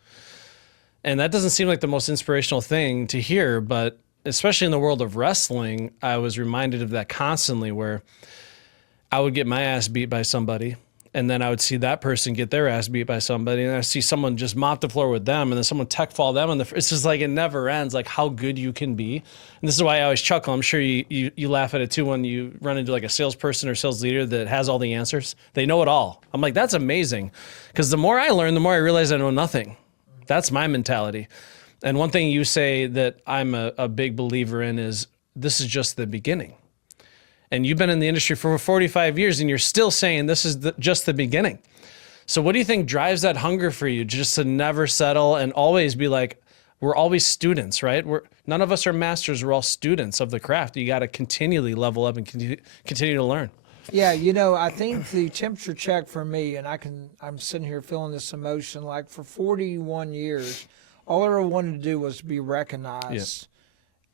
And that doesn't seem like the most inspirational thing to hear, but especially in the world of wrestling, I was reminded of that constantly, where I would get my ass beat by somebody, and then I would see that person get their ass beat by somebody, and I see someone just mop the floor with them, and then someone tech fall them. It's just like it never ends, like how good you can be. And this is why I always chuckle. I'm sure you laugh at it too when you run into like a salesperson or sales leader that has all the answers. They know it all. I'm like, that's amazing. Because the more I learn, the more I realize I know nothing. That's my mentality. And one thing you say that I'm a big believer in is this is just the beginning. And you've been in the industry for 45 years and you're still saying this is just the beginning. So what do you think drives that hunger for you, just to never settle and always be like, we're always students, right? None of us are masters. We're all students of the craft. You got to continually level up and continue to learn. Yeah, I think the temperature check for me, and I'm sitting here feeling this emotion, like for 41 years, all I ever wanted to do was to be recognized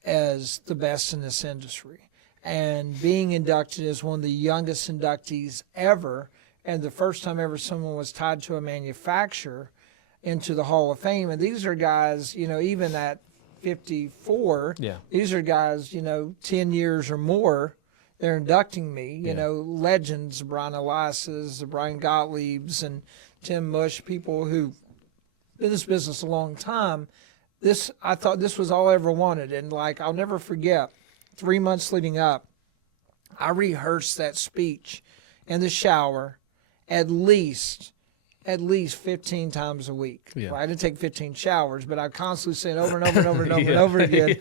as the best in this industry. And being inducted as one of the youngest inductees ever and the first time ever someone was tied to a manufacturer into the Hall of Fame. And these are guys, even at 54, these are guys, 10 years or more, they're inducting me, legends, Brian Elias's, Brian Gottlieb's, and Tim Mush, people who've been in this business a long time. I thought this was all I ever wanted. And I'll never forget, 3 months leading up, I rehearsed that speech in the shower at least 15 times a week. Yeah. Well, I didn't take 15 showers, but I constantly said over and over and over and over and over again.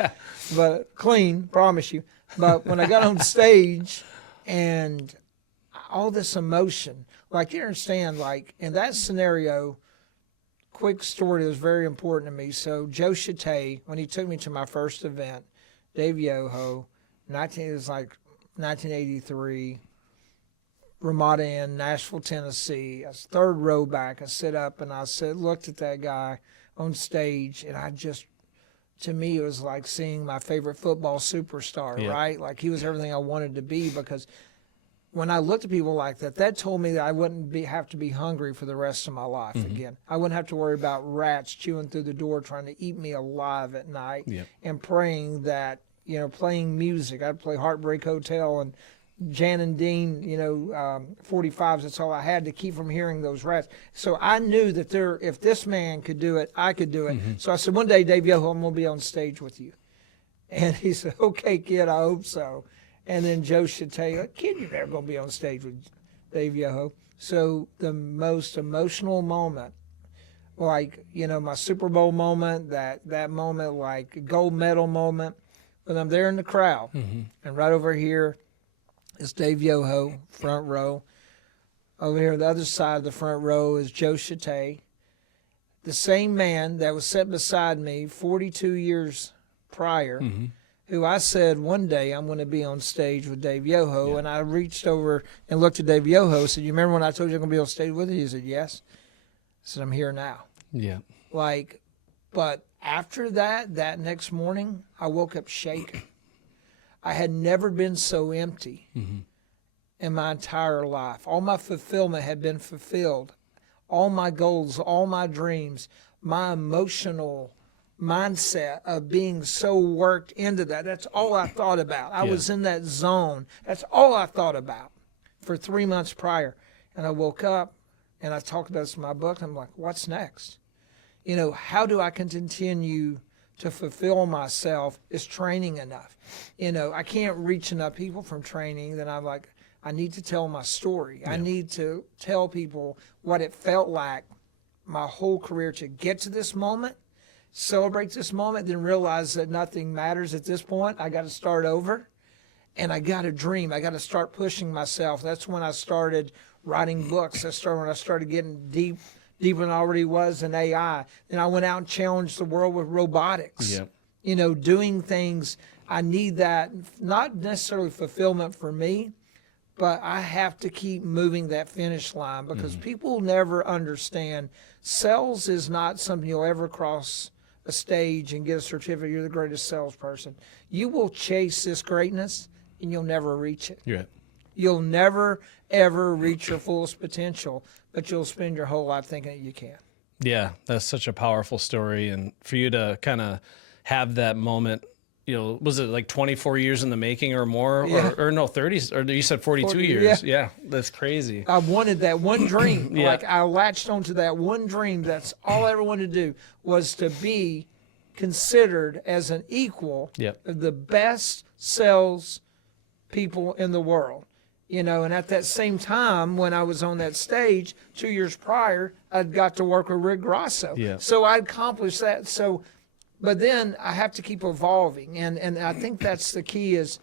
But clean, promise you. But when I got on stage and all this emotion, you understand, in that scenario, quick story that was very important to me. So Joe Chate, when he took me to my first event, Dave Yoho, it was 1983, Ramada Inn, Nashville, Tennessee. I was third row back. I sit up and I looked at that guy on stage, and to me, it was like seeing my favorite football superstar, right? He was everything I wanted to be, because when I looked at people like that told me that I wouldn't have to be hungry for the rest of my life again. I wouldn't have to worry about rats chewing through the door trying to eat me alive at night, and praying that, playing music. I'd play Heartbreak Hotel and Jan and Dean, 45s. That's all I had to keep from hearing those rats. So I knew that if this man could do it, I could do it. So I said, one day, Dave Yoho, I'm going to be on stage with you. And he said, okay, kid, I hope so. And then Joe Chate, kid, you're never going to be on stage with Dave Yoho. So the most emotional moment, my Super Bowl moment, that moment, gold medal moment, when I'm there in the crowd, and right over here is Dave Yoho, front row. Over here on the other side of the front row is Joe Chate, the same man that was sitting beside me 42 years prior, who I said, one day I'm going to be on stage with Dave Yoho. And I reached over and looked at Dave Yoho and said, you remember when I told you I'm going to be on stage with you? He said, yes. I said, I'm here now. Yeah. But after that next morning, I woke up shaking. I had never been so empty in my entire life. All my fulfillment had been fulfilled. All my goals, all my dreams, my emotional mindset of being so worked into that. That's all I thought about. I was in that zone. That's all I thought about for 3 months prior. And I woke up and I talked about this in my book. And I'm like, what's next? How do I continue to fulfill myself? Is training enough? I can't reach enough people from training. Then I'm like, I need to tell my story. I need to tell people what it felt like my whole career to get to this moment, celebrate this moment, then realize that nothing matters at this point. I got to start over, and I got to dream. I got to start pushing myself. That's when I started writing books. That's when I started getting deeper than I already was in AI. Then I went out and challenged the world with robotics. Doing things. I need that, not necessarily fulfillment for me, but I have to keep moving that finish line, because people never understand. Sales is not something you'll ever cross a stage and get a certificate. You're the greatest salesperson. You will chase this greatness and you'll never reach it. Yeah. You'll never, ever reach your fullest potential, but you'll spend your whole life thinking that you can. Yeah, that's such a powerful story. And for you to kind of have that moment, was it 24 years in the making or more? Yeah. Or no, 30s, or you said 42 years. Yeah, that's crazy. I wanted that one dream. I latched onto that one dream. That's all I ever wanted to do, was to be considered as an equal of the best sales people in the world. And at that same time, when I was on that stage 2 years prior, I'd got to work with Rick Grosso. Yeah. So I accomplished that. But then I have to keep evolving. And I think that's the key, is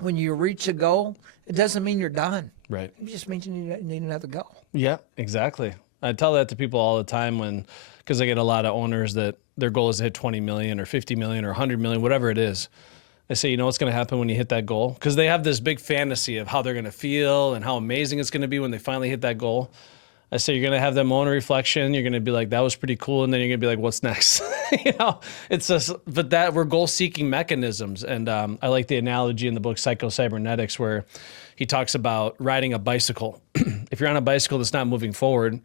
when you reach a goal, it doesn't mean you're done. Right. It just means you need another goal. Yeah, exactly. I tell that to people all the time because I get a lot of owners that their goal is to hit 20 million or 50 million or 100 million, whatever it is. I say, what's going to happen when you hit that goal? Because they have this big fantasy of how they're going to feel and how amazing it's going to be when they finally hit that goal. I say you're going to have that moment of reflection. You're going to be like, that was pretty cool. And then you're going to be like, what's next? It's just, but that we're goal seeking mechanisms. And I like the analogy in the book, Psycho-Cybernetics, where he talks about riding a bicycle. If you're on a bicycle that's not moving forward,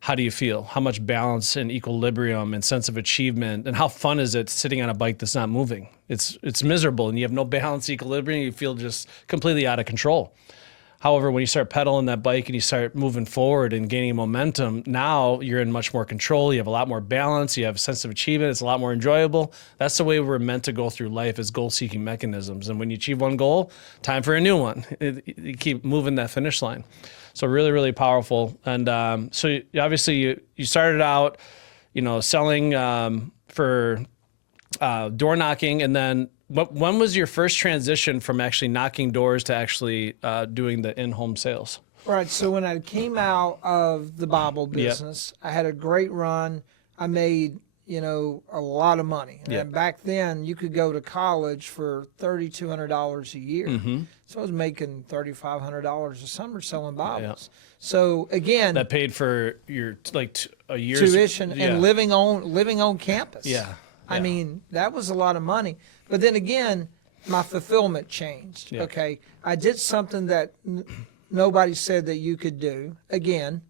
how do you feel? How much balance and equilibrium and sense of achievement, and how fun is it sitting on a bike that's not moving? It's miserable, and you have no balance, equilibrium. You feel just completely out of control. However, when you start pedaling that bike and you start moving forward and gaining momentum, now you're in much more control. You have a lot more balance. You have a sense of achievement. It's a lot more enjoyable. That's the way we're meant to go through life, as goal-seeking mechanisms. And when you achieve one goal, time for a new one. You keep moving that finish line. So really, really powerful. And so obviously you started out, selling for door knocking, and then when was your first transition from actually knocking doors to actually doing the in-home sales? Right. So when I came out of the Bible business, I had a great run. I made, a lot of money. And back then, you could go to college for $3,200 a year. Mm-hmm. So I was making $3,500 a summer selling Bibles. Yeah. So again, that paid for your a year's tuition and living on campus. Yeah. I mean, that was a lot of money. But then again, my fulfillment changed. Yeah. Okay. I did something that nobody said that you could do again,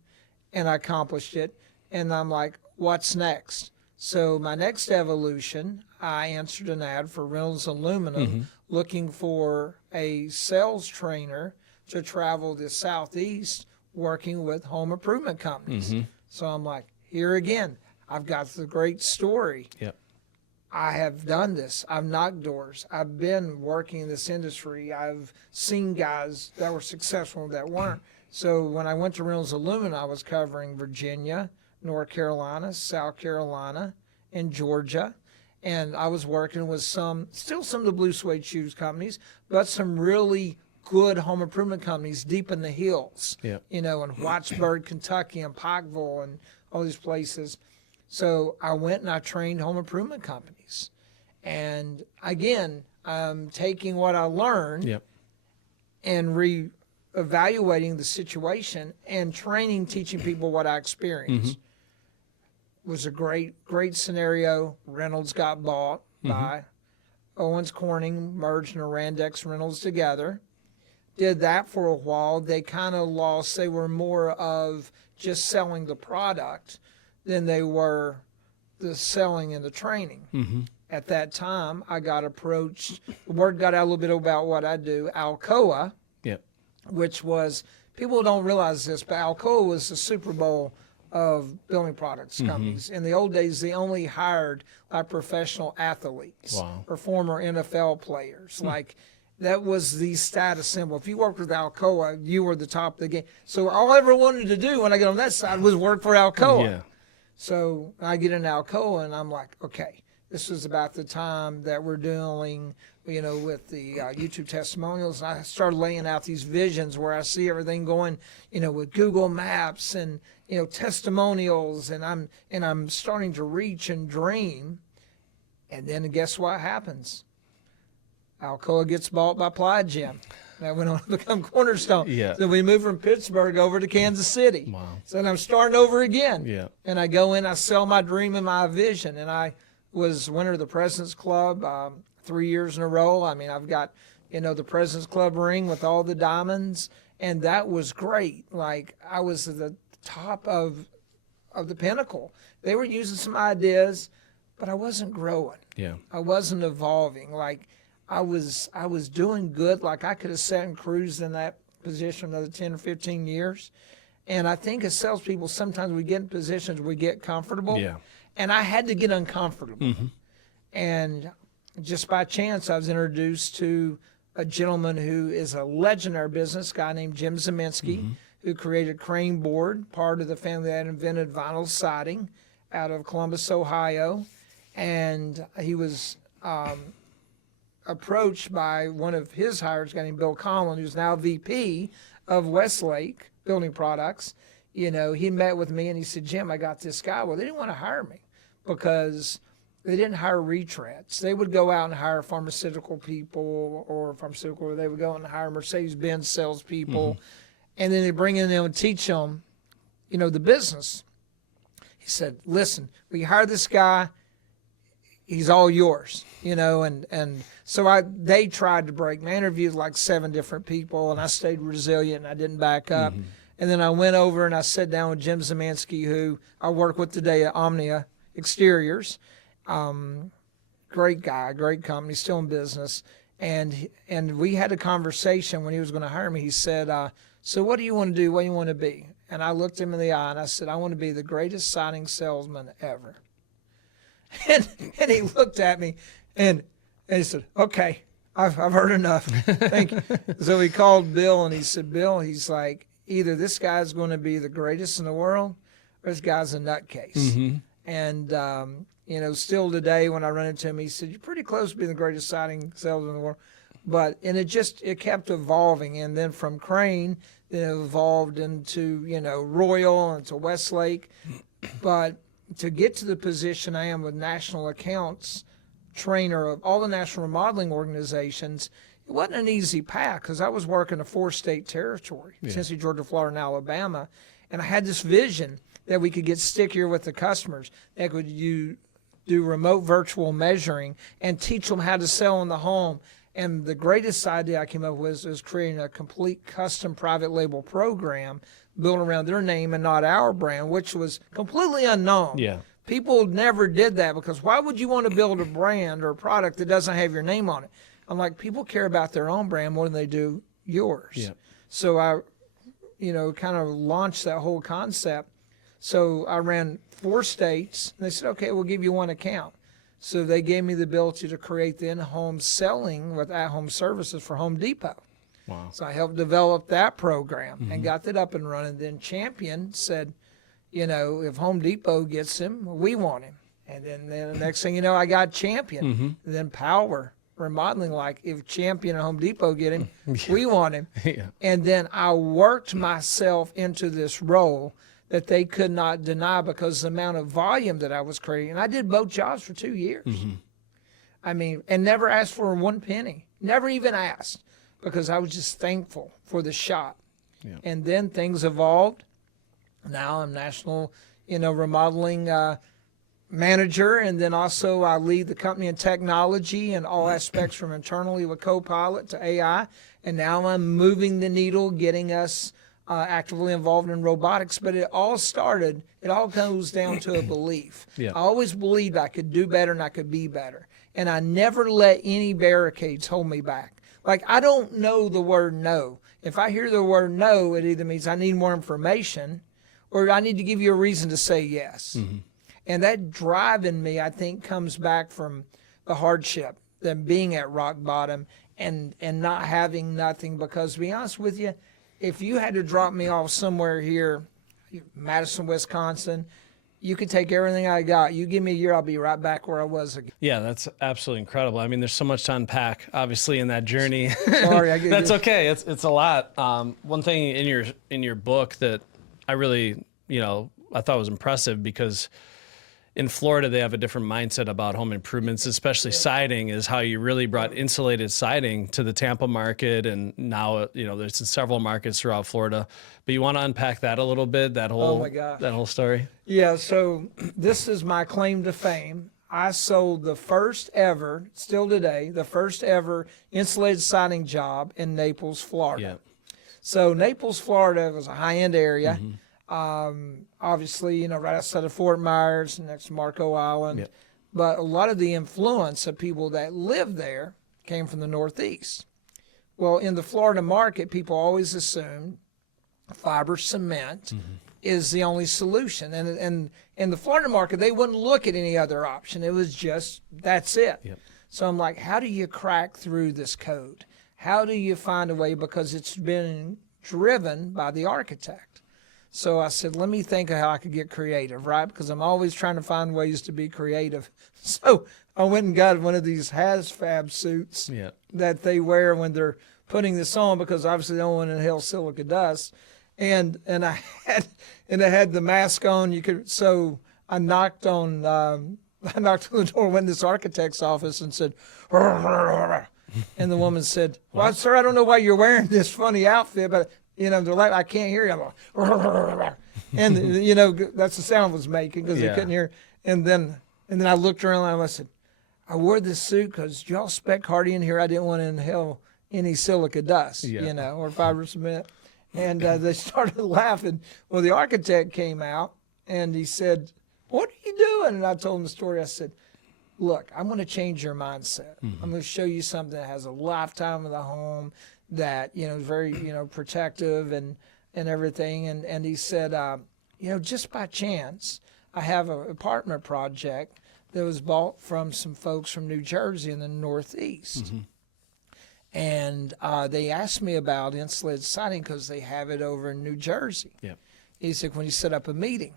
and I accomplished it. And I'm like, what's next? So my next evolution, I answered an ad for Reynolds Aluminum looking for a sales trainer to travel the Southeast working with home improvement companies. Mm-hmm. So I'm like, here again, I've got the great story. Yep. I have done this. I've knocked doors. I've been working in this industry. I've seen guys that were successful that weren't. So when I went to Reynolds Aluminum, I was covering Virginia, North Carolina, South Carolina, and Georgia. And I was working with still some of the blue suede shoes companies, but some really good home improvement companies deep in the hills, in Wattsburg, Kentucky, and Pikeville, and all these places. So I went and I trained home improvement companies. And again, I'm taking what I learned and re-evaluating the situation and teaching people what I experienced. Mm-hmm. Was a great scenario. Reynolds got bought by Owens Corning, merged and Randex Reynolds together. Did that for a while. They kind of lost. They were more of just selling the product than they were the selling and the training. Mm-hmm. At that time, I got approached. The word got out a little bit about what I do. Alcoa, which was, people don't realize this, but Alcoa was the Super Bowl of building products companies. In the old days, they only hired professional athletes or former NFL players. Like, that was the status symbol. If you worked with Alcoa, you were the top of the game. So all I ever wanted to do when I got on that side was work for Alcoa. Yeah. So I get in Alcoa, and I'm like, okay, this was about the time that we're dealing, with the YouTube testimonials. And I started laying out these visions where I see everything going, with Google Maps and, testimonials, and I'm starting to reach and dream. And then guess what happens? Alcoa gets bought by Ply Gym. That went on to become Cornerstone. Yeah. So we moved from Pittsburgh over to Kansas City. Wow. So then I'm starting over again. Yeah. And I go in, I sell my dream and my vision. And I was winner of the President's Club 3 years in a row. I mean, I've got, the President's Club ring with all the diamonds. And that was great. Like, I was at the top of the pinnacle. They were using some ideas, but I wasn't growing. Yeah. I wasn't evolving. Like, I was doing good. Like, I could have sat and cruised in that position another 10 or 15 years. And I think as salespeople, sometimes we get in positions we get comfortable. Yeah. And I had to get uncomfortable. Mm-hmm. And just by chance, I was introduced to a gentleman who is a legendary business guy named Jim Zeminski, who created Crane Board, part of the family that invented vinyl siding out of Columbus, Ohio. And he was approached by one of his hires, a guy named Bill Conlon, who's now VP of Westlake Building Products. He met with me and he said, Jim, I got this guy. Well, they didn't want to hire me because they didn't hire retreads. They would go out and hire pharmaceutical people or they would go out and hire Mercedes-Benz salespeople. And then they bring in them and teach them the business. He said, listen, we hired this guy. He's all yours, and so they tried to break me. I interviewed like 7 different people, and I stayed resilient, and I didn't back up. Mm-hmm. And then I went over and I sat down with Jim Zemansky, who I work with today at Omnia Exteriors. Great guy, great company, still in business. And we had a conversation when he was going to hire me. He said, so what do you want to do? What do you want to be? And I looked him in the eye and I said, I want to be the greatest siding salesman ever. And he looked at me and he said, okay, I've heard enough. Thank you. So he called Bill and he said, Bill, he's like, either this guy's going to be the greatest in the world or this guy's a nutcase. Mm-hmm. And, still today when I run into him, he said, you're pretty close to being the greatest siding salesman in the world. And it kept evolving. And then from Crane, then it evolved into, Royal and to Westlake. But to get to the position I am with national accounts trainer of all the national remodeling organizations, it wasn't an easy path because I was working a 4-state territory, Tennessee, Georgia, Florida, and Alabama. And I had this vision that we could get stickier with the customers, that could do remote virtual measuring and teach them how to sell in the home. And the greatest idea I came up with was creating a complete custom private label program built around their name and not our brand, which was completely unknown. Yeah. People never did that because why would you want to build a brand or a product that doesn't have your name on it? I'm like, people care about their own brand more than they do yours. Yeah. So I, kind of launched that whole concept. So I ran 4 states and they said, okay, we'll give you 1 account. So they gave me the ability to create the in-home selling with at-home services for Home Depot. Wow. So I helped develop that program and got that up and running. Then Champion said, if Home Depot gets him, we want him. And then the next thing you know, I got Champion. And then Power Remodeling, like if Champion and Home Depot get him, we want him. Yeah. And then I worked myself into this role that they could not deny because the amount of volume that I was creating. And I did both jobs for 2 years. I mean, and never asked for 1 penny. Never even asked because I was just thankful for the shot. Yeah. And then things evolved. Now I'm national, remodeling manager, and then also I lead the company in technology and all aspects from internally with Copilot to AI. And now I'm moving the needle, getting us actively involved in robotics. But it all goes down to a belief. Yeah. I always believed I could do better and I could be better. And I never let any barricades hold me back. Like, I don't know the word no. If I hear the word no, it either means I need more information or I need to give you a reason to say yes. And that drive in me, I think, comes back from the hardship, than being at rock bottom and not having nothing. Because to be honest with you, if you had to drop me off somewhere here, Madison, Wisconsin, you could take everything I got. You give me a year, I'll be right back where I was again. Yeah, that's absolutely incredible. I mean, there's so much to unpack, obviously, in that journey. Sorry, that's okay. It's a lot. One thing in your book that I really, I thought was impressive, because in Florida, they have a different mindset about home improvements, especially siding, is how you really brought insulated siding to the Tampa market. And now, there's several markets throughout Florida. But you want to unpack that a little bit, that whole story? Yeah, so this is my claim to fame. I sold the first ever, still today, the first ever insulated siding job in Naples, Florida. Yeah. So Naples, Florida was a high-end area. Obviously, right outside of Fort Myers, next to Marco Island. Yep. But a lot of the influence of people that lived there came from the Northeast. Well, in the Florida market, people always assumed fiber cement is the only solution. And in the Florida market, they wouldn't look at any other option. It was just, that's it. Yep. So I'm like, how do you crack through this code? How do you find a way? Because it's been driven by the architect. So I said, let me think of how I could get creative, right? Because I'm always trying to find ways to be creative. So I went and got one of these HazFab suits that they wear when they're putting this on, because obviously they don't want to inhale silica dust. And I had the mask on. So I knocked on the door, went in this architect's office and said, and the woman said, well, sir, I don't know why you're wearing this funny outfit, but they're like, I can't hear you. I'm like, And, you know, that's the sound I was making because they couldn't hear. And then I looked around and I said, I wore this suit because y'all spec hardy in here. I didn't want to inhale any silica dust, you know, or fiber cement. And they started laughing. Well, the architect came out and he said, what are you doing? And I told him the story. I said, look, I'm going to change your mindset. I'm going to show you something that has a lifetime of the home that, you know, is very, you know, protective and everything. And he said, you know, just by chance, I have an apartment project that was bought from some folks from New Jersey in the Northeast. And they asked me about insulated siding because they have it over in New Jersey. He said, when you set up a meeting.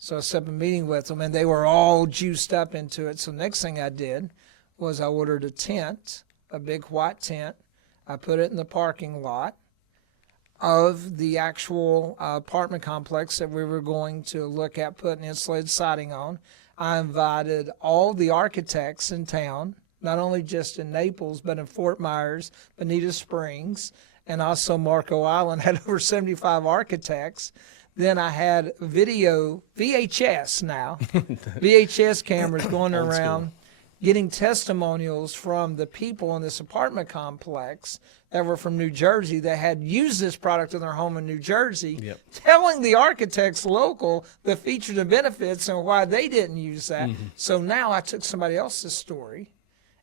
So I set up a meeting with them, and they were all juiced up into it. So the next thing I did was I ordered a tent, a big white tent. I put it in the parking lot of the actual apartment complex that we were going to look at putting insulated siding on. I invited all the architects in town, not only just in Naples, but in Fort Myers, Bonita Springs, and also Marco Island, had over 75 architects. Then I had video, VHS now, VHS cameras going around, getting testimonials from the people in this apartment complex that were from New Jersey that had used this product in their home in New Jersey, telling the architects local the features and benefits and why they didn't use that. So now I took somebody else's story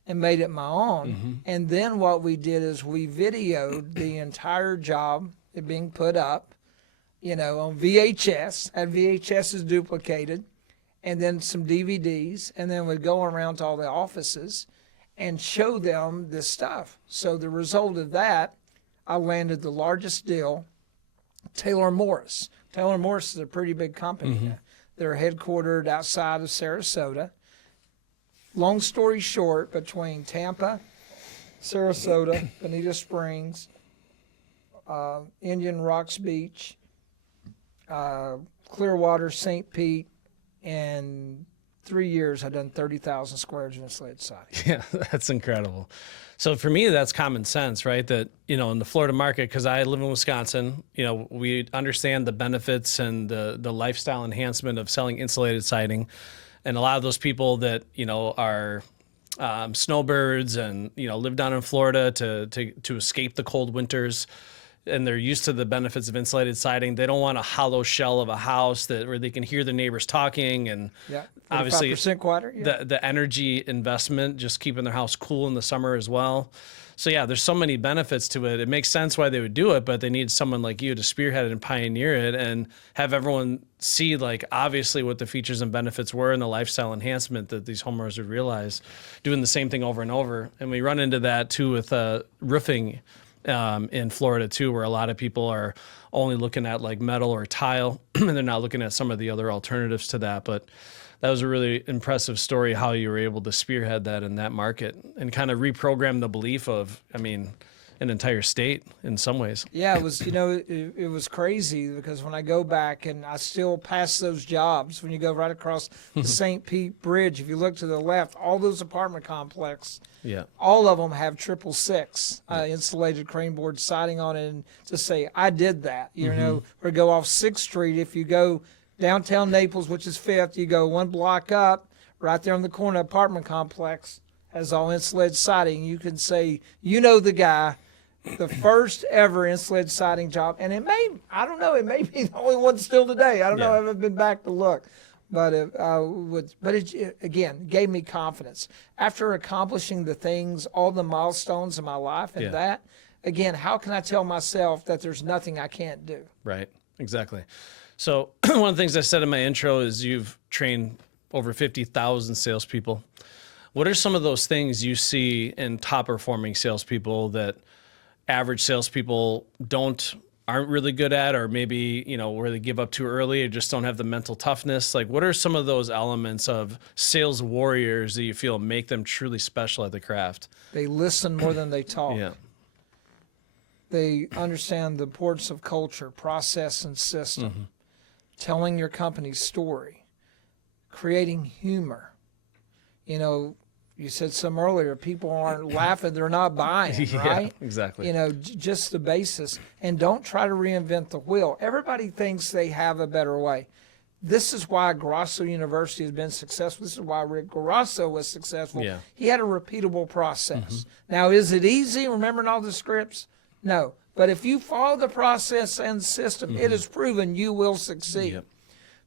and made it my own. And then what we did is we videoed the entire job, it being put up, you know, on VHS, had VHSs duplicated, and then some DVDs, and then we'd go around to all the offices and show them this stuff. So the result of that, I landed the largest deal, Taylor Morris. Taylor Morris is a pretty big company. They're headquartered outside of Sarasota. Long story short, between Tampa, Sarasota, Bonita Springs, Indian Rocks Beach, Clearwater, St. Pete, in 3 years I've done 30,000 squares of insulated siding. Yeah, that's incredible. So for me, that's common sense, right? That, you know, in the Florida market, because I live in Wisconsin, you know, we understand the benefits and the lifestyle enhancement of selling insulated siding. And a lot of those people that, you know, are snowbirds and, you know, live down in Florida to escape the cold winters, and they're used to the benefits of insulated siding. They don't want a hollow shell of a house where they can hear the neighbors talking, and obviously 45% quieter. The energy investment, just keeping their house cool in the summer as well. So yeah, there's so many benefits to it. It makes sense why they would do it, but they need someone like you to spearhead it and pioneer it and have everyone see, like, obviously what the features and benefits were and the lifestyle enhancement that these homeowners would realize doing the same thing over and over. And we run into that too with roofing in Florida too, where a lot of people are only looking at like metal or tile, and they're not looking at some of the other alternatives to that. But that was a really impressive story, how you were able to spearhead that in that market and kind of reprogram the belief of, I mean, an entire state in some ways. Yeah, it was, you know, it was crazy because when I go back and I still pass those jobs, when you go right across the St. Pete Bridge, if you look to the left, all those apartment complexes, all of them have 666 insulated crane board siding on it, and to say, I did that, you know, or go off 6th Street, if you go downtown Naples, which is 5th, you go one block up, right there on the corner, apartment complex has all insulated siding. You can say, you know, the guy, the first ever insulated siding job, and it may, I don't know, it may be the only one still today. I don't know, I haven't been back to look. But it again, gave me confidence. After accomplishing the things, all the milestones in my life and that, again, how can I tell myself that there's nothing I can't do? Right, exactly. So one of the things I said in my intro is you've trained over 50,000 salespeople. What are some of those things you see in top performing salespeople that average salespeople aren't really good at, or maybe, you know, where they give up too early or just don't have the mental toughness? Like, what are some of those elements of sales warriors that you feel make them truly special at the craft? They listen more than they talk. Yeah. They understand the importance of culture, process, and system. Telling your company's story, creating humor. You know, you said some earlier, people aren't laughing, they're not buying, right? Exactly. You know, just the basis. And don't try to reinvent the wheel. Everybody thinks they have a better way. This is why Grosso University has been successful. This is why Rick Grosso was successful. Yeah. He had a repeatable process. Now, is it easy remembering all the scripts? No. But if you follow the process and system, it is proven you will succeed. Yep.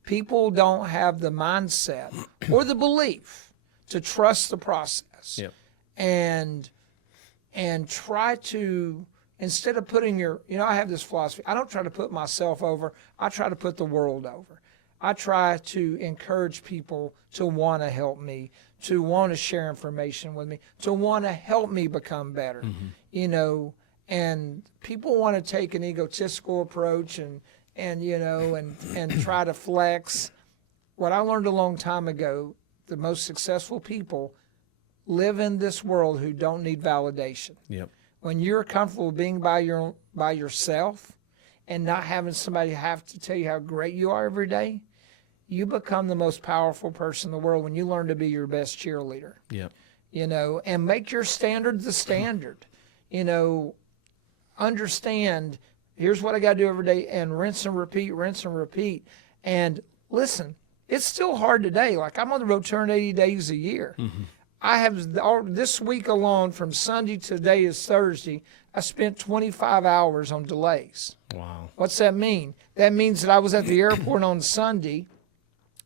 People don't have the mindset or the belief to trust the process. Yep. And try to, instead of putting I have this philosophy. I don't try to put myself over. I try to put the world over. I try to encourage people to want to help me, to want to share information with me, to want to help me become better. And people want to take an egotistical approach and try to flex. What I learned a long time ago, the most successful people live in this world who don't need validation. Yep. When you're comfortable being by yourself and not having somebody have to tell you how great you are every day, you become the most powerful person in the world when you learn to be your best cheerleader. Yep. And make your standard the standard. Understand, here's what I got to do every day, and rinse and repeat. And listen, it's still hard today. Like, I'm on the road 280 days a year. I have, this week alone, from Sunday to today is Thursday, I spent 25 hours on delays. Wow. What's that mean? That means that I was at the airport on Sunday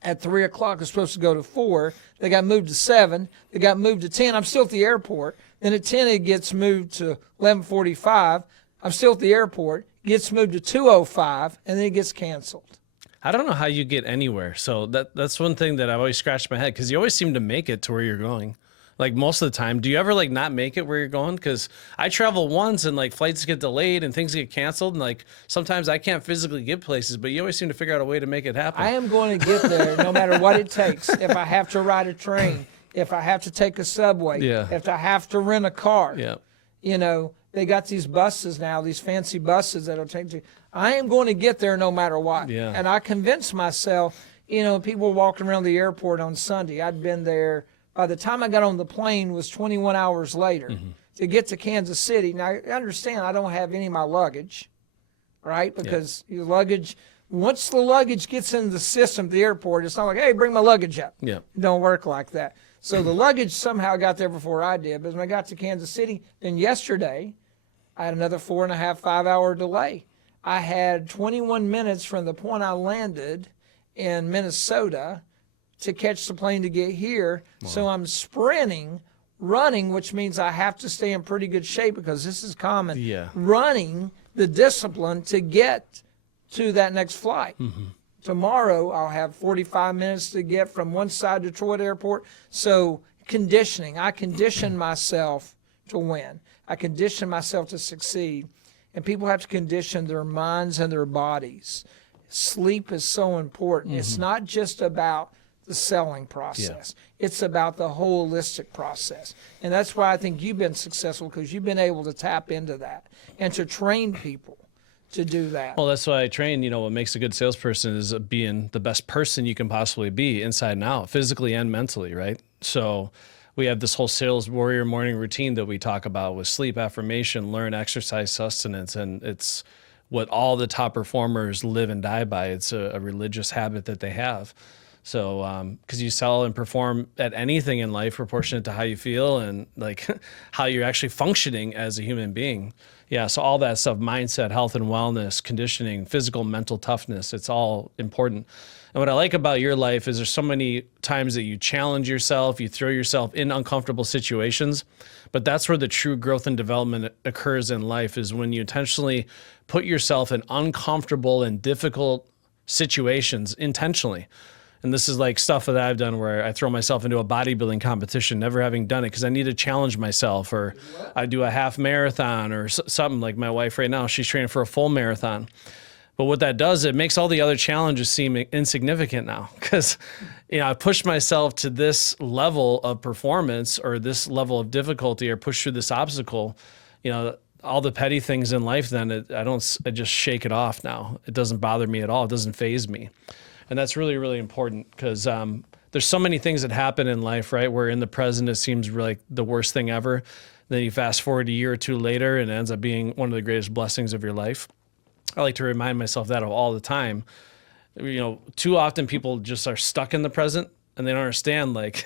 at 3 o'clock. I was supposed to go to 4. They got moved to 7. They got moved to 10. I'm still at the airport. Then at 10, it gets moved to 11:45. I'm still at the airport. It gets moved to 2:05, and then it gets canceled. I don't know how you get anywhere. So that's one thing that I've always scratched my head, because you always seem to make it to where you're going. Like, most of the time. Do you ever not make it where you're going? Because I travel once and flights get delayed and things get canceled, and sometimes I can't physically get places, but you always seem to figure out a way to make it happen. I am going to get there no matter what it takes. If I have to ride a train, if I have to take a subway, if I have to rent a car. They got these buses now, these fancy buses that'll take you. I am going to get there no matter what. Yeah. And I convinced myself, people walking around the airport on Sunday. I'd been there. By the time I got on the plane, it was 21 hours later to get to Kansas City. Now, understand, I don't have any of my luggage, right? Because your luggage, once the luggage gets in the system at the airport, it's not like, hey, bring my luggage up. Yeah. It don't work like that. So the luggage somehow got there before I did. But when I got to Kansas City, then yesterday, I had another 4.5, 5 hour delay. I had 21 minutes from the point I landed in Minnesota to catch the plane to get here. Wow. So I'm running, which means I have to stay in pretty good shape, because this is common. Yeah. Running the discipline to get to that next flight. Tomorrow I'll have 45 minutes to get from one side of Detroit Airport. So conditioning, I condition myself to win. I condition myself to succeed. And people have to condition their minds and their bodies. Sleep is so important. It's not just about the selling process. It's about the holistic process. And that's why I think you've been successful, because you've been able to tap into that and to train people to do that. Well, that's why I train. What makes a good salesperson is being the best person you can possibly be, inside and out, physically and mentally, right? So we have this whole sales warrior morning routine that we talk about with sleep, affirmation, learn, exercise, sustenance, and it's what all the top performers live and die by. It's a religious habit that they have. So, because you sell and perform at anything in life proportionate to how you feel and how you're actually functioning as a human being. Yeah, so all that stuff, mindset, health and wellness, conditioning, physical, mental toughness, it's all important. And what I like about your life is there's so many times that you challenge yourself, you throw yourself in uncomfortable situations, but that's where the true growth and development occurs in life, is when you intentionally put yourself in uncomfortable and difficult situations intentionally. And this is stuff that I've done where I throw myself into a bodybuilding competition, never having done it, because I need to challenge myself, or I do a half marathon or something. Like my wife right now, she's training for a full marathon. But what that does, it makes all the other challenges seem insignificant now, because I pushed myself to this level of performance or this level of difficulty, or push through this obstacle. All the petty things in life, then I just shake it off now. It doesn't bother me at all. It doesn't faze me. And that's really, really important, because there's so many things that happen in life, right? Where in the present, it seems like the worst thing ever. Then you fast forward a year or two later and it ends up being one of the greatest blessings of your life. I like to remind myself that all the time. Too often people just are stuck in the present and they don't understand, like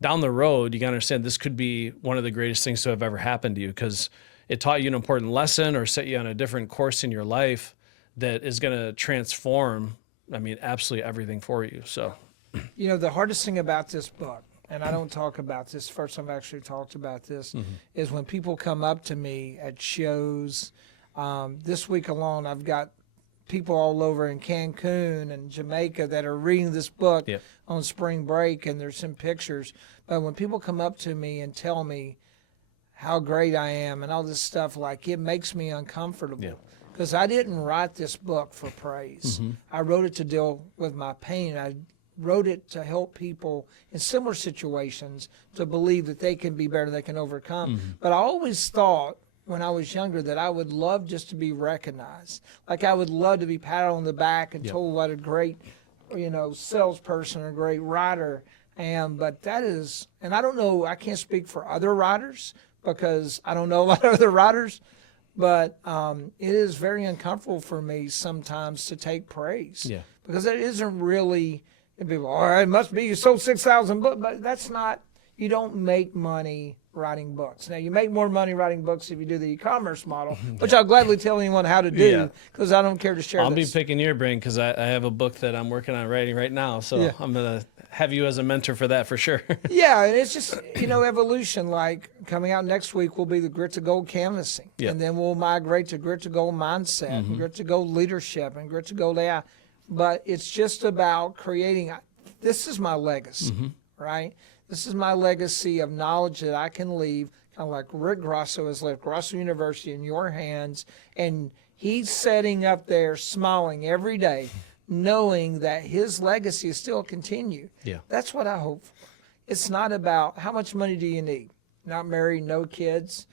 down the road, you got to understand this could be one of the greatest things to have ever happened to you because it taught you an important lesson or set you on a different course in your life that is going to transform, absolutely everything for you. So, the hardest thing about this book, and I don't talk about this, first I've actually talked about this, is when people come up to me at shows. This week alone, I've got people all over in Cancun and Jamaica that are reading this book on spring break, and there's some pictures. But when people come up to me and tell me how great I am and all this stuff, like, it makes me uncomfortable because I didn't write this book for praise. I wrote it to deal with my pain. I wrote it to help people in similar situations to believe that they can be better, they can overcome. But I always thought when I was younger that I would love just to be recognized. Like I would love to be patted on the back and told what a great, salesperson or a great writer I am. But that is, and I don't know, I can't speak for other writers because I don't know a lot of other writers, but it is very uncomfortable for me sometimes to take praise. Because it isn't really, people, it must be you sold 6,000 books, but that's not, you don't make money writing books. Now, you make more money writing books if you do the e-commerce model, which I'll gladly tell anyone how to do because I don't care to share I'll this. be picking your brain because I have a book that I'm working on writing right now. So I'm going to have you as a mentor for that for sure. And it's just, evolution. Like coming out next week will be the Grit to Gold canvassing. And then we'll migrate to Grit to Gold mindset, and Grit to Gold leadership, and Grit to Gold AI. But it's just about creating, this is my legacy, right? This is my legacy of knowledge that I can leave, kind of like Rick Grosso has left Grosso University in your hands, and he's sitting up there smiling every day, knowing that his legacy is still continue. That's what I hope for. It's not about how much money do you need. Not married, no kids.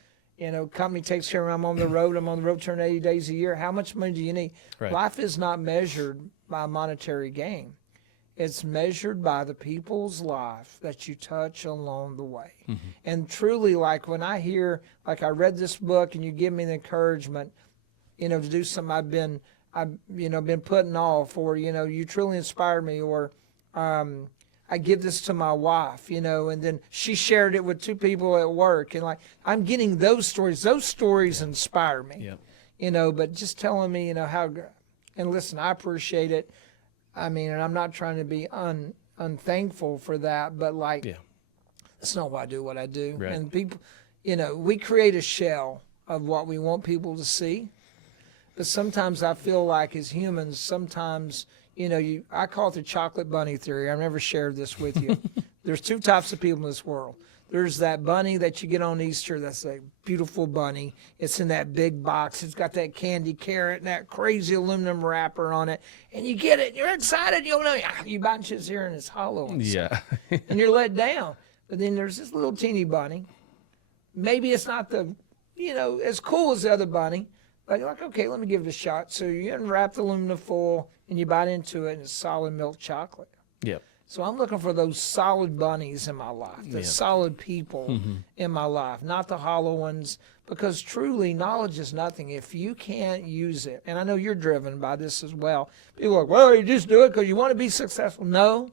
Company takes care of me. I'm on the road turning 80 days a year. How much money do you need? Right. Life is not measured by monetary gain. It's measured by the people's life that you touch along the way. And truly, like when I hear, like I read this book and you give me the encouragement, to do something I've been putting off, or, you truly inspired me, or I give this to my wife, and then she shared it with two people at work. And like, I'm getting those stories inspire me, but just telling me, how, and listen, I appreciate it. And I'm not trying to be unthankful for that, but that's not why I do what I do. Right. And people, we create a shell of what we want people to see. But sometimes I feel like as humans, sometimes, I call it the chocolate bunny theory. I've never shared this with you. There's two types of people in this world. There's that bunny that you get on Easter. That's a beautiful bunny. It's in that big box. It's got that candy carrot and that crazy aluminum wrapper on it. And you get it. You're excited. You bunches here and it's hollow. And you're let down. But then there's this little teeny bunny. Maybe it's not the, as cool as the other bunny. But you're like, okay, let me give it a shot. So you unwrap the aluminum foil and you bite into it and it's solid milk chocolate. So I'm looking for those solid bunnies in my life, the solid people in my life, not the hollow ones, because truly knowledge is nothing if you can't use it. And I know you're driven by this as well. People are like, well, you just do it because you want to be successful. No,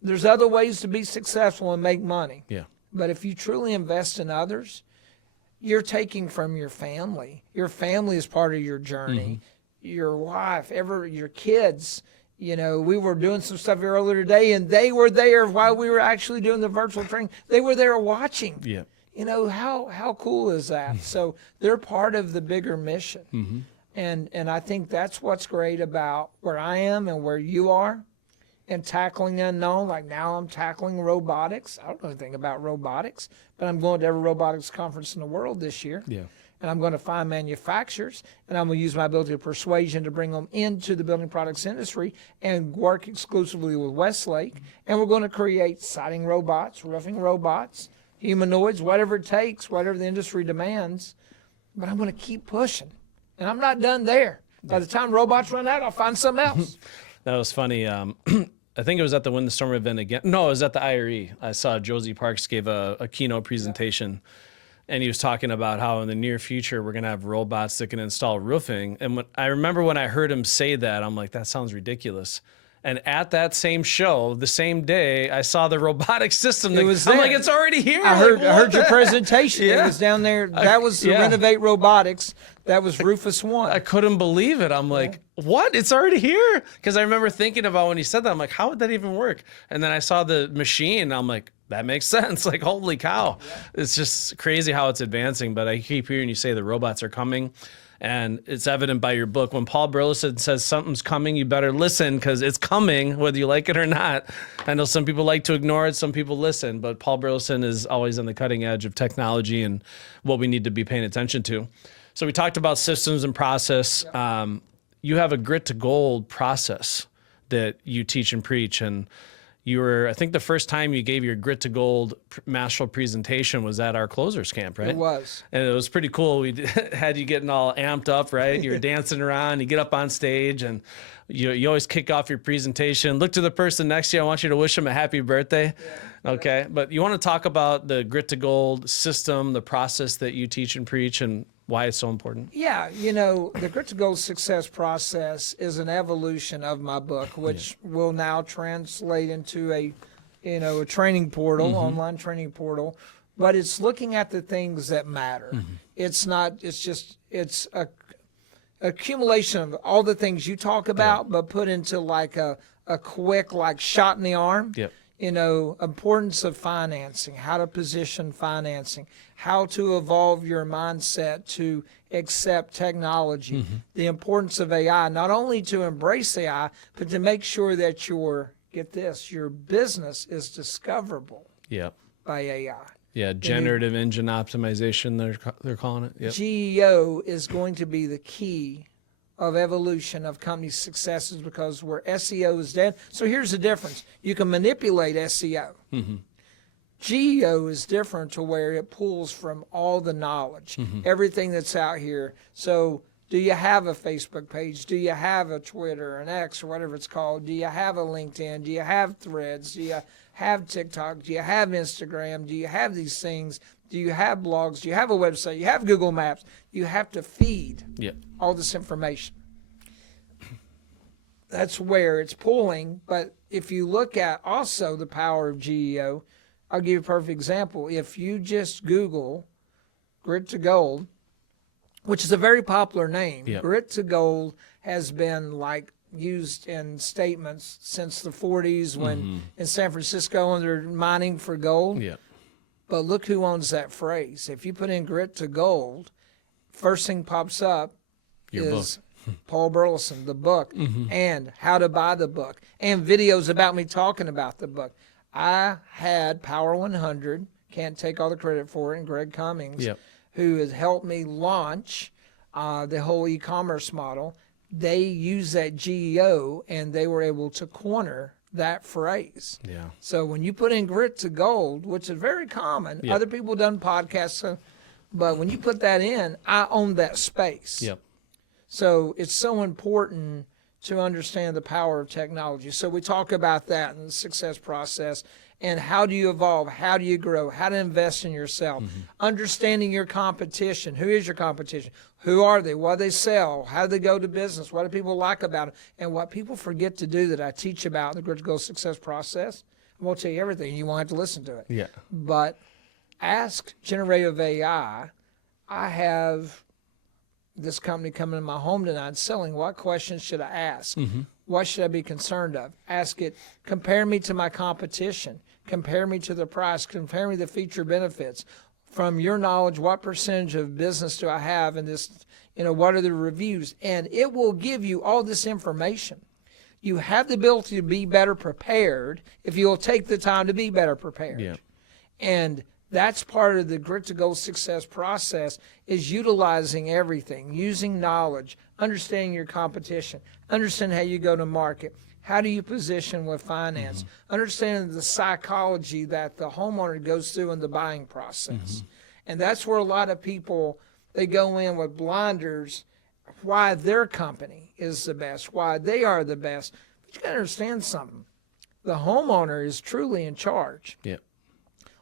there's other ways to be successful and make money. But if you truly invest in others, you're taking from your family. Your family is part of your journey. Your wife, your kids. We were doing some stuff earlier today, and they were there while we were actually doing the virtual training. They were there watching. How cool is that? So they're part of the bigger mission. And I think that's what's great about where I am and where you are and tackling the unknown. Like now I'm tackling robotics. I don't know anything about robotics, but I'm going to every robotics conference in the world this year. And I'm going to find manufacturers, and I'm going to use my ability of persuasion to bring them into the building products industry and work exclusively with Westlake. And we're going to create siding robots, roofing robots, humanoids, whatever it takes, whatever the industry demands. But I'm going to keep pushing. And I'm not done there. By the time robots run out, I'll find something else. That was funny. I think it was at the Win the Storm event again. No, it was at the IRE. I saw Josie Parks gave a keynote presentation, and he was talking about how in the near future we're going to have robots that can install roofing. And I remember when I heard him say that, I'm like, that sounds ridiculous. And at that same show, the same day, I saw the robotic system. It was I'm there. like, it's already here. I heard your presentation. Yeah. It was down there. That was the Renovate Robotics. That was Rufus One. I couldn't believe it. I'm like, what? It's already here? Because I remember thinking about when he said that, I'm like, how would that even work? And then I saw the machine, and I'm like, that makes sense. Like, holy cow. Yeah. It's just crazy how it's advancing. But I keep hearing you say the robots are coming. And it's evident by your book. When Paul Burleson says something's coming, you better listen, because it's coming, whether you like it or not. I know some people like to ignore it, some people listen, but Paul Burleson is always on the cutting edge of technology and what we need to be paying attention to. So we talked about systems and process. You have a grit to gold process that you teach and preach. And you were, I think the first time you gave your Grit to Gold masterful presentation was at our closers camp, right? It was. And it was pretty cool. We had you getting all amped up, right? You were dancing around, you get up on stage, and you always kick off your presentation. Look to the person next to you. I want you to wish them a happy birthday. Yeah. Okay. But you want to talk about the Grit to Gold system, the process that you teach and preach, and why it's so important. Yeah, the Grit to Gold success process is an evolution of my book, which will now translate into a training portal, online training portal. But it's looking at the things that matter. It's a accumulation of all the things you talk about, but put into like a quick shot in the arm. Yep. Importance of financing, how to position financing, how to evolve your mindset to accept technology, the importance of AI, not only to embrace AI, but to make sure that your business is discoverable by AI. Yeah, generative engine optimization, they're calling it. Yep. GEO is going to be the key of evolution of company successes, because where SEO is dead. So here's the difference. You can manipulate SEO. GEO is different, to where it pulls from all the knowledge, everything that's out here. So do you have a Facebook page? Do you have a Twitter, an X, or whatever it's called? Do you have a LinkedIn? Do you have Threads? Do you have TikTok? Do you have Instagram? Do you have these things? Do you have blogs? Do you have a website? You have Google Maps. You have to feed all this information. That's where it's pulling. But if you look at also the power of GEO, I'll give you a perfect example. If you just Google Grit to Gold, which is a very popular name, Grit to Gold has been used in statements since the 40s when in San Francisco when they're mining for gold. But look who owns that phrase. If you put in Grit to Gold, first thing pops up is Paul Burleson, the book, and how to buy the book, and videos about me talking about the book. I had Power 100, can't take all the credit for it, and Greg Cummings, who has helped me launch the whole e-commerce model. They use that GEO, and they were able to corner that phrase. So when you put in Grit to Gold, which is very common, other people done podcasts, but when you put that in, I own that space. So it's so important to understand the power of technology. So we talk about that in the success process, and how do you evolve, how do you grow, how to invest in yourself, understanding your competition. Who is your competition? Who are they? What do they sell? How do they go to business? What do people like about it? And what people forget to do that I teach about in the Grit to Gold success process, I won't tell you everything. You won't have to listen to it. But ask generative AI. I have this company coming in my home tonight selling. What questions should I ask? What should I be concerned of? Ask it, compare me to my competition. Compare me to the price. Compare me the feature benefits. From your knowledge, what percentage of business do I have in this? What are the reviews? And it will give you all this information. You have the ability to be better prepared if you'll take the time to be better prepared. And that's part of the Grit to Gold success process, is utilizing everything, using knowledge, understanding your competition, understanding how you go to market, how do you position with finance, understanding the psychology that the homeowner goes through in the buying process. And that's where a lot of people, they go in with blinders, why their company is the best, why they are the best. But you got to understand something. The homeowner is truly in charge. Yeah.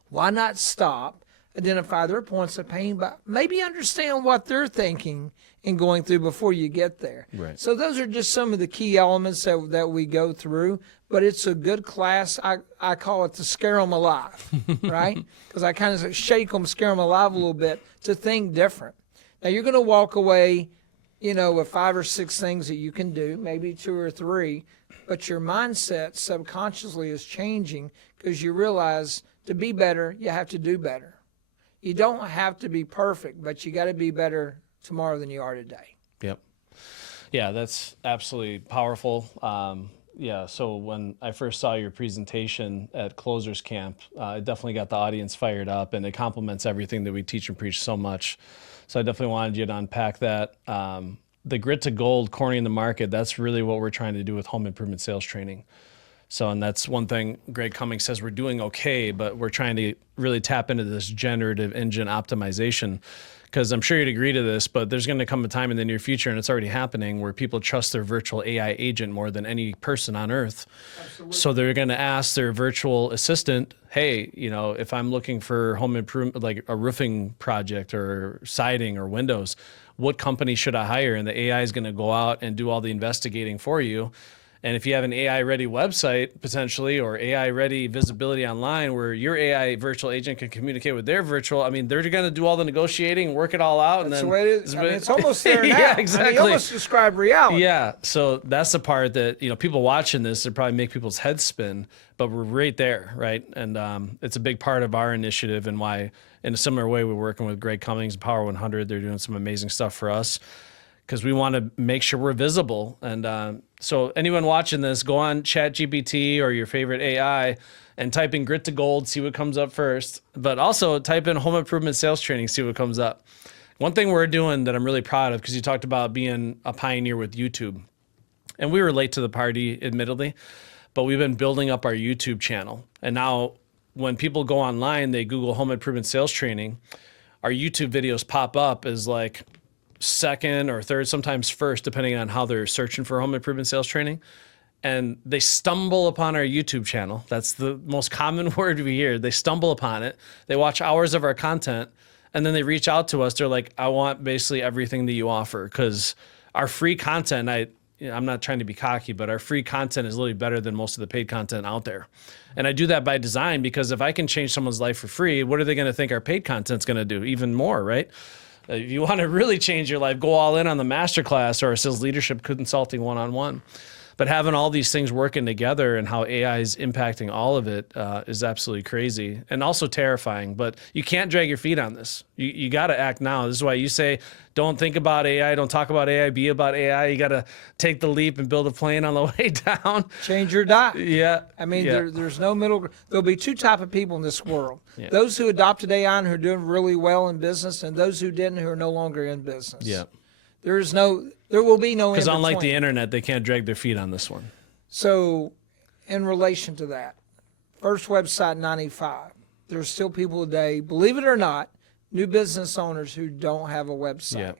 Why not stop, identify their points of pain, but maybe understand what they're thinking and going through before you get there. Right. So those are just some of the key elements that we go through, but it's a good class. I call it the scare them alive, right? Because I kind of shake them, scare them alive a little bit to think different. Now you're going to walk away, with 5 or 6 things that you can do, maybe 2 or 3, but your mindset subconsciously is changing because you realize to be better, you have to do better. You don't have to be perfect, but you got to be better tomorrow than you are today. Yep. Yeah, that's absolutely powerful. So when I first saw your presentation at Closers Camp, it definitely got the audience fired up, and it complements everything that we teach and preach so much. So I definitely wanted you to unpack that. The grit to gold, cornering the market, that's really what we're trying to do with home improvement sales training. So, and that's one thing Greg Cummings says we're doing okay, but we're trying to really tap into this generative engine optimization, because I'm sure you'd agree to this, but there's going to come a time in the near future, and it's already happening, where people trust their virtual AI agent more than any person on earth. Absolutely. So they're going to ask their virtual assistant, hey, if I'm looking for home improvement, like a roofing project or siding or windows, what company should I hire? And the AI is going to go out and do all the investigating for you. And if you have an AI-ready website, potentially, or AI-ready visibility online where your AI virtual agent can communicate with their virtual, they're going to do all the negotiating, work it all out. That's and then the way it is. It's almost there now. Yeah, exactly. You almost describe reality. Yeah, so that's the part that, people watching this, it probably make people's heads spin, but we're right there, right? And it's a big part of our initiative, and why, in a similar way, we're working with Greg Cummings and Power 100. They're doing some amazing stuff for us, because we want to make sure we're visible. And so anyone watching this, go on ChatGPT or your favorite AI and type in grit to gold, see what comes up first. But also type in home improvement sales training, see what comes up. One thing we're doing that I'm really proud of, because you talked about being a pioneer with YouTube. And we were late to the party, admittedly, but we've been building up our YouTube channel. And now when people go online, they Google home improvement sales training, our YouTube videos pop up as like second or third, sometimes first, depending on how they're searching for home improvement sales training. And they stumble upon our YouTube channel. That's the most common word we hear. They stumble upon it. They watch hours of our content, and then they reach out to us. They're like, I want basically everything that you offer, because our free content, I'm not trying to be cocky, but our free content is literally better than most of the paid content out there. And I do that by design, because if I can change someone's life for free, what are they going to think our paid content's going to do? Even more, right? If you want to really change your life, go all in on the masterclass or our sales leadership consulting one-on-one. But having all these things working together and how AI is impacting all of it is absolutely crazy, and also terrifying. But you can't drag your feet on this. You got to act now. This is why you say, don't think about AI, don't talk about AI, be about AI. You got to take the leap and build a plane on the way down. Change your diet. Yeah. There's no middle. There'll be 2 types of people in this world. Yeah. Those who adopted AI and who are doing really well in business, and those who didn't, who are no longer in business. Yeah. There will be no in Because unlike between. the internet, they can't drag their feet on this one. So, in relation to that, first website 95. There's still people today, believe it or not, new business owners who don't have a website. Yeah.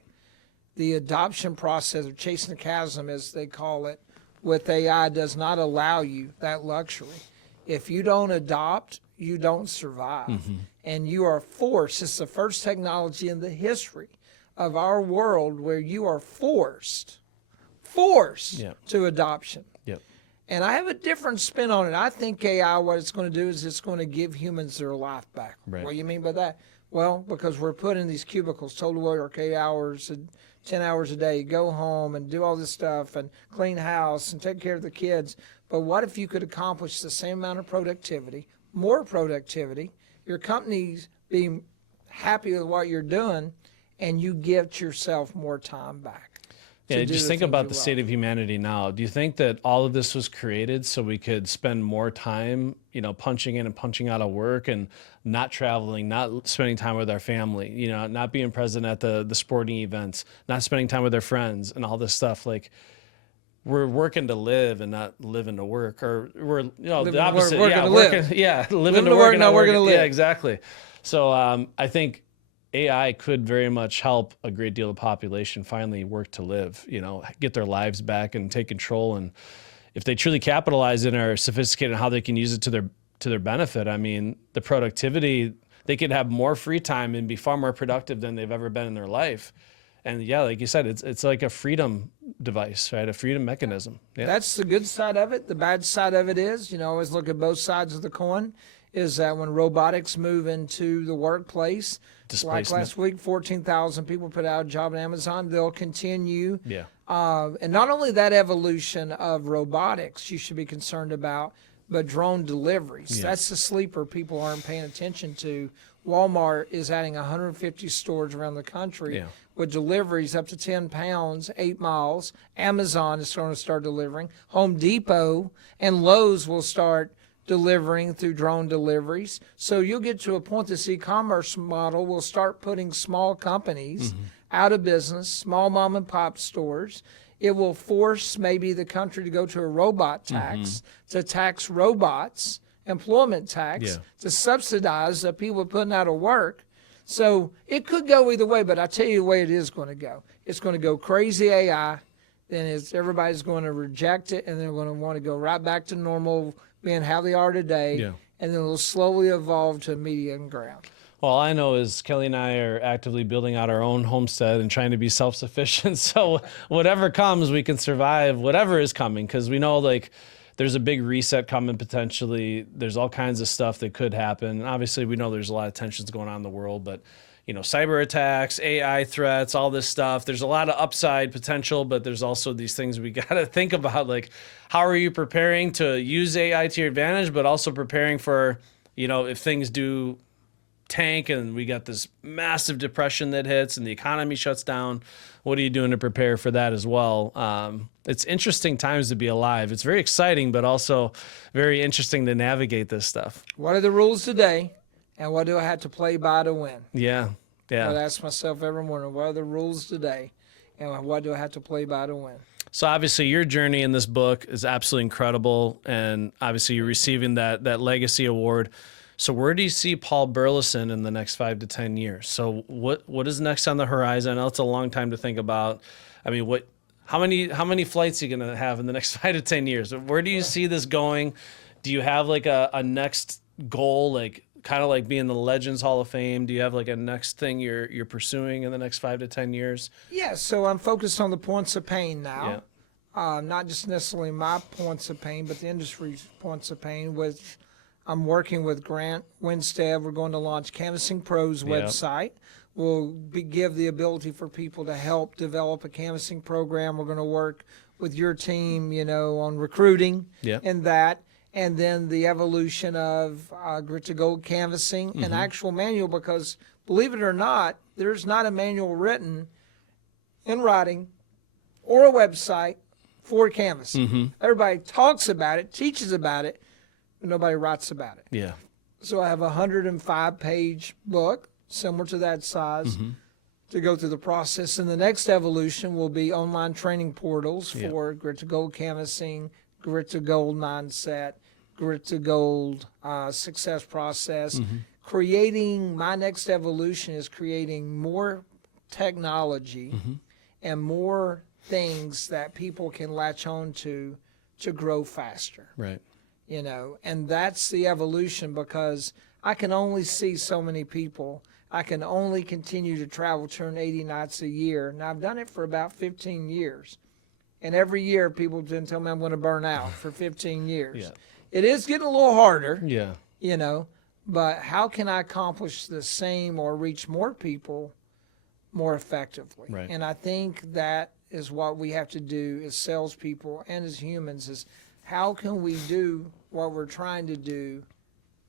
The adoption process, or chasing the chasm as they call it, with AI does not allow you that luxury. If you don't adopt, you don't survive. Mm-hmm. And you are forced. It's the first technology in the history of our world where you are forced to adoption. Yep. And I have a different spin on it. I think AI, what it's going to do is it's going to give humans their life back. Right. What do you mean by that? Well, because we're put in these cubicles, told to work 8 hours, 10 hours a day, go home and do all this stuff and clean house and take care of the kids. But what if you could accomplish the same amount of productivity, more productivity, your company's being happy with what you're doing, and you give yourself more time back? Yeah, just think about the state of humanity now. Do you think that all of this was created so we could spend more time, punching in and punching out of work, and not traveling, not spending time with our family, not being present at the sporting events, not spending time with our friends and all this stuff? Like, we're working to live and not living to work, or we're, the opposite. Living to work, not working to live. Yeah, exactly. So I think AI could very much help a great deal of the population finally work to live, get their lives back and take control. And if they truly capitalize and are sophisticated in how they can use it to their benefit, I mean, the productivity, they could have more free time and be far more productive than they've ever been in their life. And yeah, like you said, it's like a freedom device, right? A freedom mechanism. Yeah. That's the good side of it. The bad side of it is, always look at both sides of the coin, is that when robotics move into the workplace, like last week, 14,000 people put out a job on Amazon, they'll continue. Yeah. And not only that evolution of robotics you should be concerned about, but drone deliveries. Yeah. That's the sleeper people aren't paying attention to. Walmart is adding 150 stores around the country with deliveries up to 10 pounds, 8 miles. Amazon is going to start delivering. Home Depot and Lowe's will start delivering through drone deliveries. So you'll get to a point this e-commerce model will start putting small companies out of business, small mom and pop stores. It will force maybe the country to go to a robot tax, to tax robots, employment tax, to subsidize the people putting out of work. So it could go either way, but I tell you the way it is going to go. It's going to go crazy AI, then everybody's going to reject it, and they're going to want to go right back to normal being how they are today, and then it'll slowly evolve to median ground. Well, all I know is Kelly and I are actively building out our own homestead and trying to be self-sufficient. So whatever comes, we can survive whatever is coming, because we know like there's a big reset coming potentially. There's all kinds of stuff that could happen. Obviously, we know there's a lot of tensions going on in the world, but cyber attacks, AI threats, all this stuff. There's a lot of upside potential, but there's also these things we got to think about, like how are you preparing to use AI to your advantage, but also preparing for, if things do tank and we got this massive depression that hits and the economy shuts down, what are you doing to prepare for that as well? It's interesting times to be alive. It's very exciting, but also very interesting to navigate this stuff. What are the rules today, and what do I have to play by to win? Yeah. I ask myself every morning, what are the rules today, and what do I have to play by to win? So obviously your journey in this book is absolutely incredible, and obviously you're receiving that Legacy Award. So where do you see Paul Burleson in the next 5 to 10 years? So what is next on the horizon? I know it's a long time to think about. I mean, how many flights are you going to have in the next 5 to 10 years? Where do you see this going? Do you have like a next goal, like kind of like being in the Legends Hall of Fame? Do you have like a next thing you're pursuing in the next 5 to 10 years? Yeah, so I'm focused on the points of pain now. Not just necessarily my points of pain, but the industry's points of pain, which I'm working with Grant Winstead. We're going to launch Canvassing Pro's website. We'll give the ability for people to help develop a canvassing program. We're going to work with your team, on recruiting and that. And then the evolution of Grit to Gold canvassing, an actual manual, because believe it or not, there's not a manual written in writing or a website for canvassing. Everybody talks about it, teaches about it, but nobody writes about it. Yeah. So I have a 105-page book, similar to that size, to go through the process. And the next evolution will be online training portals for Grit to Gold canvassing, Grit to Gold mindset, Grit to Gold success process. My next evolution is creating more technology and more things that people can latch on to grow faster. Right. And that's the evolution, because I can only see so many people. I can only continue to travel 280 nights a year. And I've done it for about 15 years. And every year people didn't tell me I'm going to burn out for 15 years. It is getting a little harder, but how can I accomplish the same or reach more people more effectively? Right. And I think that is what we have to do as salespeople and as humans, is how can we do what we're trying to do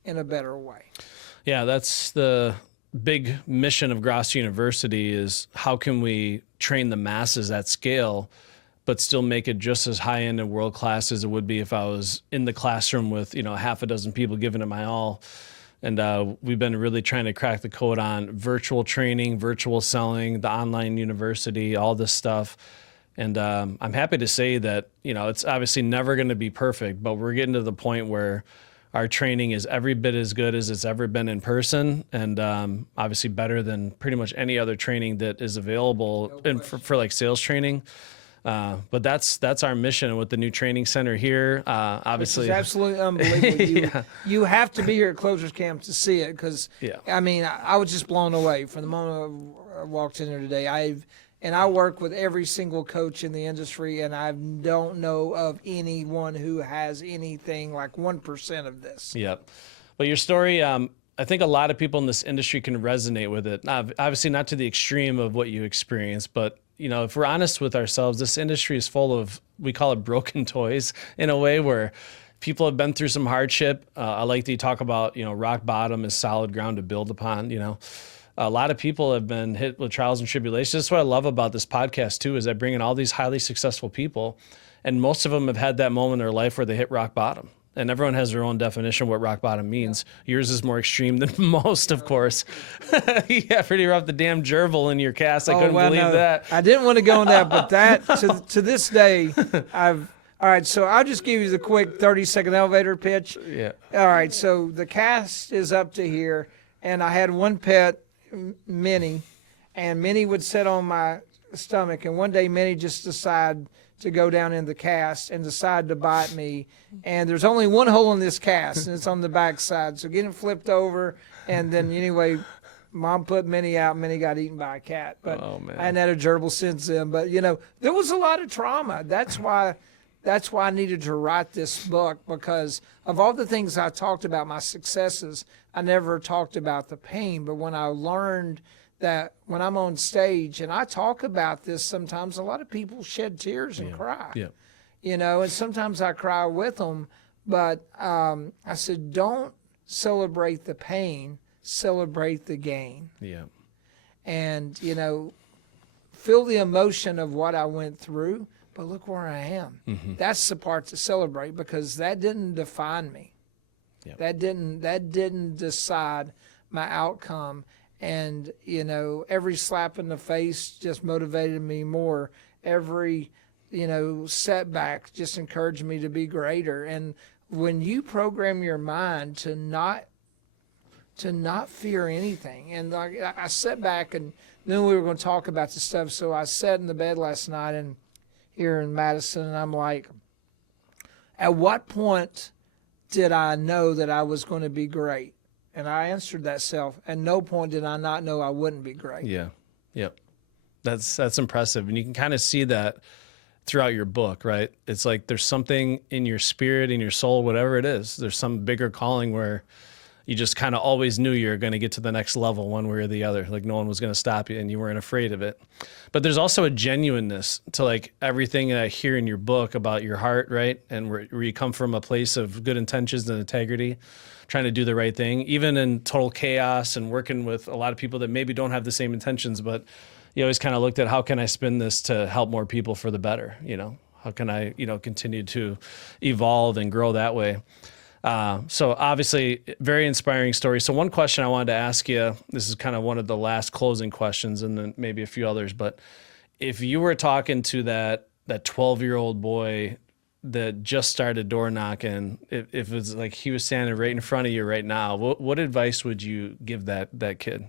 in a better way? Yeah, that's the big mission of Grosso University, is how can we train the masses at scale, but still make it just as high-end and world-class as it would be if I was in the classroom with, half a dozen people giving it my all. And we've been really trying to crack the code on virtual training, virtual selling, the online university, all this stuff. And I'm happy to say that, it's obviously never going to be perfect, but we're getting to the point where our training is every bit as good as it's ever been in person, and obviously better than pretty much any other training that is available for like sales training. But that's our mission with the new training center here. Obviously, it's absolutely unbelievable. Yeah. You have to be here at Closers Camp to see it, because Yeah. I mean, I was just blown away from the moment I walked in here today. I work with every single coach in the industry, and I don't know of anyone who has anything like 1% of this. Yep. But your story, I think a lot of people in this industry can resonate with it. Obviously, not to the extreme of what you experienced, but if we're honest with ourselves, this industry is full of, we call it broken toys in a way, where people have been through some hardship. I like that you talk about, rock bottom is solid ground to build upon. A lot of people have been hit with trials and tribulations. That's what I love about this podcast too, is I bring in all these highly successful people, and most of them have had that moment in their life where they hit rock bottom. And everyone has their own definition of what rock bottom means. Yeah. Yours is more extreme than most, of course. Yeah, pretty rough. The damn gerbil in your cast. I couldn't believe that. I didn't want to go on that, but that, to this day, all right, so I'll just give you the quick 30-second elevator pitch. Yeah. All right, so the cast is up to here, and I had one pet, Minnie, and Minnie would sit on my stomach, and one day Minnie just decided to go down in the cast and decide to bite me. And there's only one hole in this cast, and it's on the back side. So getting flipped over, and then anyway, Mom put Minnie out. Minnie got eaten by a cat. But I hadn't had a gerbil since then. But, there was a lot of trauma. That's why I needed to write this book, because of all the things I talked about, my successes, I never talked about the pain. But when I learned that when I'm on stage and I talk about this, sometimes a lot of people shed tears and cry. Yeah. And sometimes I cry with them. But I said, don't celebrate the pain, celebrate the gain. Yeah. And, feel the emotion of what I went through, but look where I am. Mm-hmm. That's the part to celebrate, because that didn't define me. Yep. That didn't decide my outcome. And, every slap in the face just motivated me more. Every, setback just encouraged me to be greater. And when you program your mind to not fear anything, and like I sat back and knew we were going to talk about this stuff, so I sat in the bed last night and here in Madison, and I'm like, at what point did I know that I was going to be great? And I answered that self. At no point did I not know I wouldn't be great. Yeah. Yep. That's impressive. And you can kind of see that throughout your book, right? It's like there's something in your spirit, in your soul, whatever it is. There's some bigger calling where you just kind of always knew you were going to get to the next level one way or the other. Like no one was going to stop you and you weren't afraid of it. But there's also a genuineness to like everything that I hear in your book about your heart, right? And where you come from a place of good intentions and integrity, trying to do the right thing, even in total chaos and working with a lot of people that maybe don't have the same intentions, but you always kind of looked at how can I spin this to help more people for the better? How can I, continue to evolve and grow that way? So obviously very inspiring story. So one question I wanted to ask you, this is kind of one of the last closing questions and then maybe a few others, but if you were talking to that 12-year-old boy that just started door knocking, if it was like he was standing right in front of you right now, what advice would you give that kid?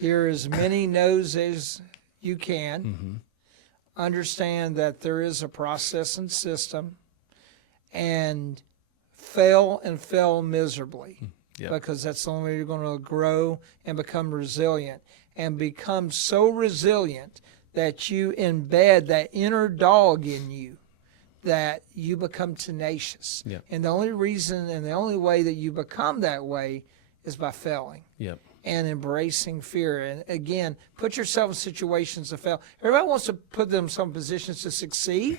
Hear as many no's as you can. Mm-hmm. Understand that there is a process and system, and fail miserably. Yep. Because that's the only way you're going to grow and become resilient, and become so resilient that you embed that inner dog in you, that you become tenacious. Yep. And the only reason and the only way that you become that way is by failing. Yep. And embracing fear. And again, put yourself in situations to fail. Everybody wants to put themselves in positions to succeed.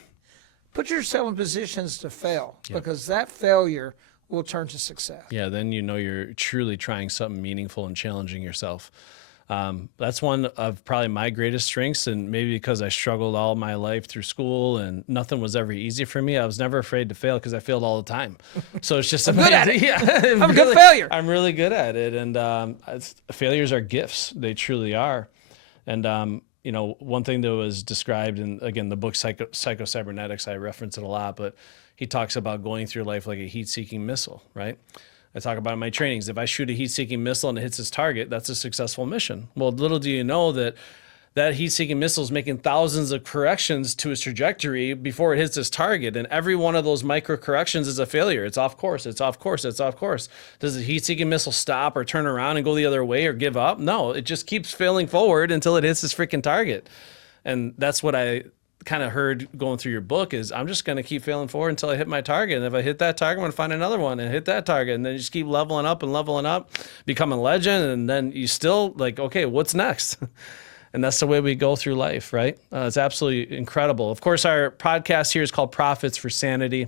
Put yourself in positions to fail, because that failure will turn to success. Yeah, then you're truly trying something meaningful and challenging yourself. That's one of probably my greatest strengths, and maybe because I struggled all my life through school and nothing was ever easy for me, I was never afraid to fail because I failed all the time. So it's just I'm good at it. Yeah, I'm a good failure. I'm really good at it, and failures are gifts. They truly are. And one thing that was described in, again, the book Psycho-Cybernetics, I reference it a lot, but he talks about going through life like a heat-seeking missile, right? I talk about in my trainings, if I shoot a heat-seeking missile and it hits its target, that's a successful mission. Well, little do you know that that heat-seeking missile is making thousands of corrections to its trajectory before it hits its target. And every one of those micro corrections is a failure. It's off course. It's off course. It's off course. Does the heat-seeking missile stop or turn around and go the other way or give up? No, it just keeps failing forward until it hits its freaking target. And that's what I kind of heard going through your book is I'm just going to keep failing forward until I hit my target. And if I hit that target, I'm going to find another one and hit that target. And then you just keep leveling up, becoming a legend. And then you still like, okay, what's next? And that's the way we go through life, right? It's absolutely incredible. Of course, our podcast here is called Profits for Sanity.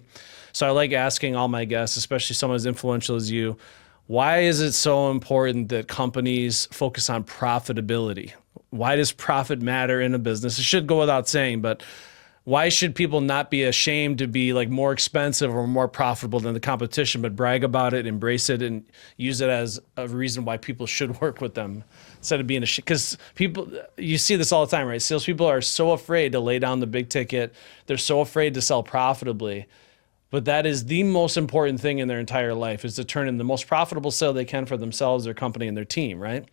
So I like asking all my guests, especially someone as influential as you, why is it so important that companies focus on profitability? Why does profit matter in a business? It should go without saying, but why should people not be ashamed to be like more expensive or more profitable than the competition, but brag about it, embrace it, and use it as a reason why people should work with them instead of being ashamed? Because people, you see this all the time, right? Salespeople are so afraid to lay down the big ticket. They're so afraid to sell profitably. But that is the most important thing in their entire life, is to turn in the most profitable sale they can for themselves, their company, and their team, right?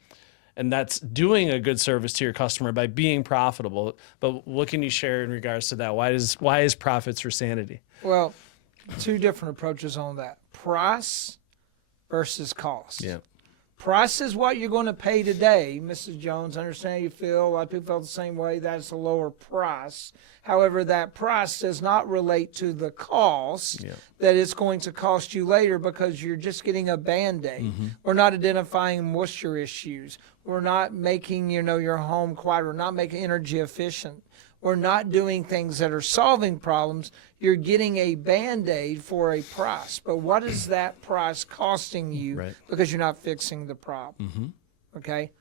And that's doing a good service to your customer by being profitable. But what can you share in regards to that? Why is Profits for Sanity? Well, two different approaches on that. Price versus cost. Yeah. Price is what you're going to pay today. Mrs. Jones, I understand you feel, a lot of people feel the same way. That's a lower price. However, that price does not relate to the cost that it's going to cost you later, because you're just getting a Band-Aid. We're not identifying moisture issues. We're not making, your home quiet. We're not making energy efficient. We're not doing things that are solving problems. You're getting a Band-Aid for a price. But what is that price costing you? Right. Because you're not fixing the problem. Okay?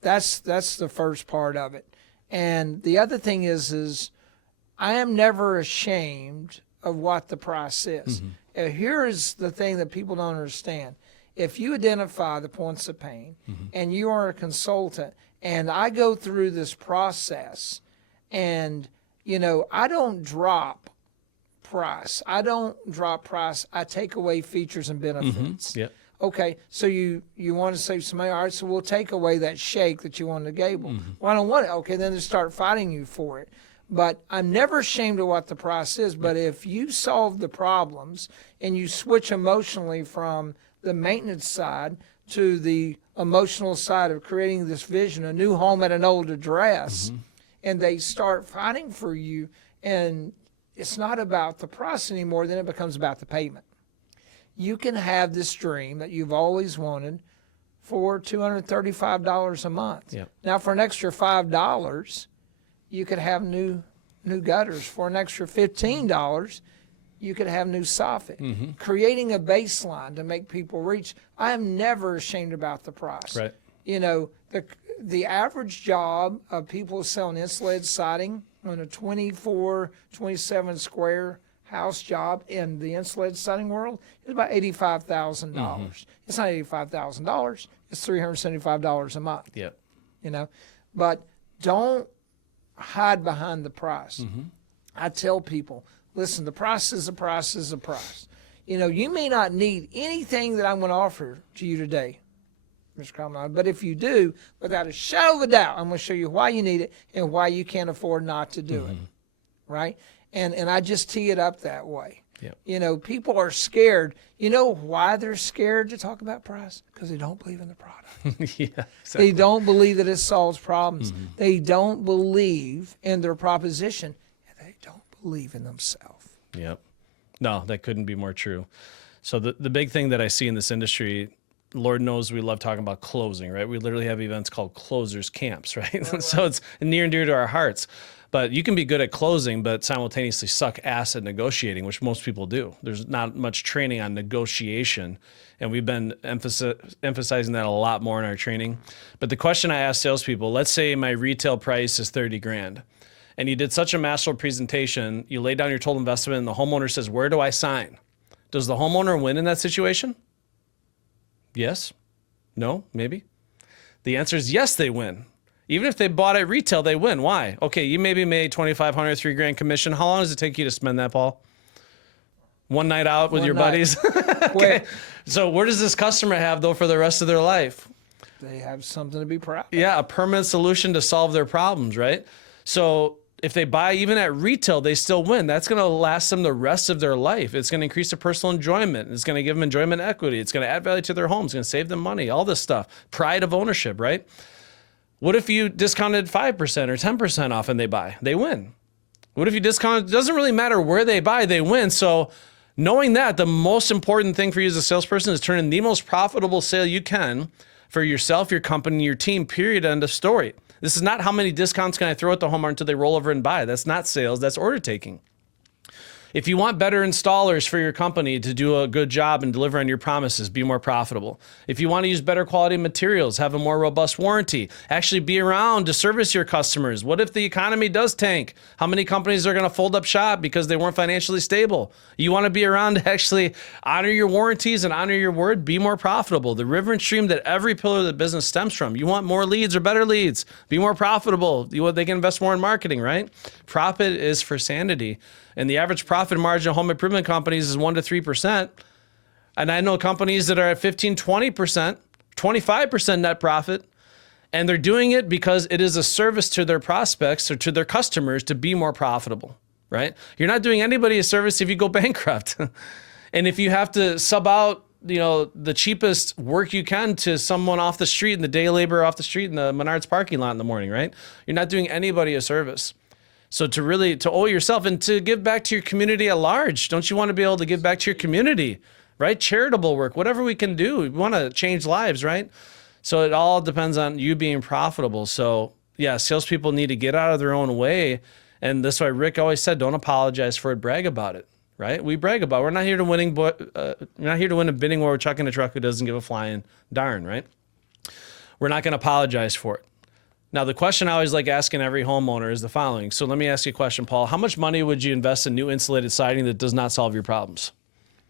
That's the first part of it. And the other thing is I am never ashamed of what the price is. Here is the thing that people don't understand. If you identify the points of pain and you are a consultant, and I go through this process, and, I don't drop price. I take away features and benefits. Yeah. Okay, so you want to save some money. All right, so we'll take away that shake that you want to gable. Well, I don't want it. Okay, then they start fighting you for it. But I'm never ashamed of what the price is. But if you solve the problems and you switch emotionally from the maintenance side to the emotional side of creating this vision, a new home at an old address, and they start fighting for you, and it's not about the price anymore, then it becomes about the payment. You can have this dream that you've always wanted for $235 a month. Yep. Now, for an extra $5, you could have new gutters. For an extra $15, you could have new soffit. Creating a baseline to make people reach. I am never ashamed about the price. Right. The average job of people selling insulated siding on a 24, 27 square house job in the insulated siding world is about $85,000. It's not $85,000. It's $375 a month. Yep. But don't hide behind the price. I tell people, listen, the price is a price is a price. You may not need anything that I'm going to offer to you today, Mr. Caminata, but if you do, without a shadow of a doubt, I'm going to show you why you need it and why you can't afford not to do it, right? And I just tee it up that way. Yep. People are scared. You know why they're scared to talk about price? Because they don't believe in the product. Yeah, exactly. They don't believe that it solves problems. They don't believe in their proposition, and they don't believe in themselves. Yep. No, that couldn't be more true. So the big thing that I see in this industry, Lord knows we love talking about closing, right? We literally have events called closers camps, right? So it's near and dear to our hearts. But you can be good at closing, but simultaneously suck ass at negotiating, which most people do. There's not much training on negotiation, and we've been emphasizing that a lot more in our training. But the question I ask salespeople, let's say my retail price is $30,000, and you did such a masterful presentation, you lay down your total investment, and the homeowner says, where do I sign? Does the homeowner win in that situation? Yes? No? Maybe? The answer is yes, they win. Even if they bought at retail, they win. Why? Okay, you maybe made $2,500, $3,000 commission. How long does it take you to spend that, Paul? One night out with your buddies? Okay. So where does this customer have, though, for the rest of their life? They have something to be proud of. Yeah, a permanent solution to solve their problems, right? So if they buy even at retail, they still win. That's going to last them the rest of their life. It's going to increase their personal enjoyment. It's going to give them enjoyment equity. It's going to add value to their homes. It's going to save them money, all this stuff. Pride of ownership, right? What if you discounted 5% or 10% off and they buy? They win. What if you discount? It doesn't really matter where they buy, they win. So knowing that, the most important thing for you as a salesperson is turning the most profitable sale you can for yourself, your company, your team, period, end of story. This is not how many discounts can I throw at the homeowner until they roll over and buy. That's not sales, that's order taking. If you want better installers for your company to do a good job and deliver on your promises, be more profitable. If you want to use better quality materials, have a more robust warranty, actually be around to service your customers. What if the economy does tank? How many companies are going to fold up shop because they weren't financially stable? You want to be around to actually honor your warranties and honor your word, be more profitable. The river and stream that every pillar of the business stems from. You want more leads or better leads, be more profitable. They can invest more in marketing, right? Profit is for sanity. And the average profit margin of home improvement companies is 1% to 3%. And I know companies that are at 15, 20%, 25% net profit. And they're doing it because it is a service to their prospects or to their customers to be more profitable, right? You're not doing anybody a service if you go bankrupt. And if you have to sub out, the cheapest work you can to someone off the street and the day labor off the street in the Menards parking lot in the morning, right? You're not doing anybody a service. So to owe yourself and to give back to your community at large. Don't you want to be able to give back to your community, right? Charitable work, whatever we can do. We want to change lives, right? So it all depends on you being profitable. So yeah, salespeople need to get out of their own way. And that's why Rick always said, don't apologize for it, brag about it, right? We brag about it. We're not here to win a bidding war with Chuck in a truck who doesn't give a flying darn, right? We're not going to apologize for it. Now, the question I always like asking every homeowner is the following. So let me ask you a question, Paul. How much money would you invest in new insulated siding that does not solve your problems?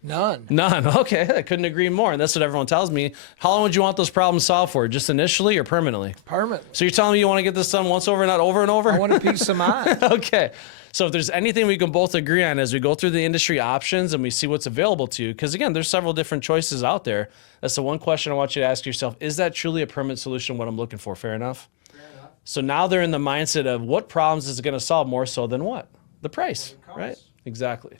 None. None. Okay, I couldn't agree more. And that's what everyone tells me. How long would you want those problems solved for? Just initially or permanently? Permanent. So you're telling me you want to get this done once over, not over and over? I want a peace of mind. Okay. So if there's anything we can both agree on as we go through the industry options and we see what's available to you, because again, there's several different choices out there. That's the one question I want you to ask yourself. Is that truly a permanent solution, what I'm looking for? Fair enough? So now they're in the mindset of what problems is it going to solve more so than what? The price, right? Exactly.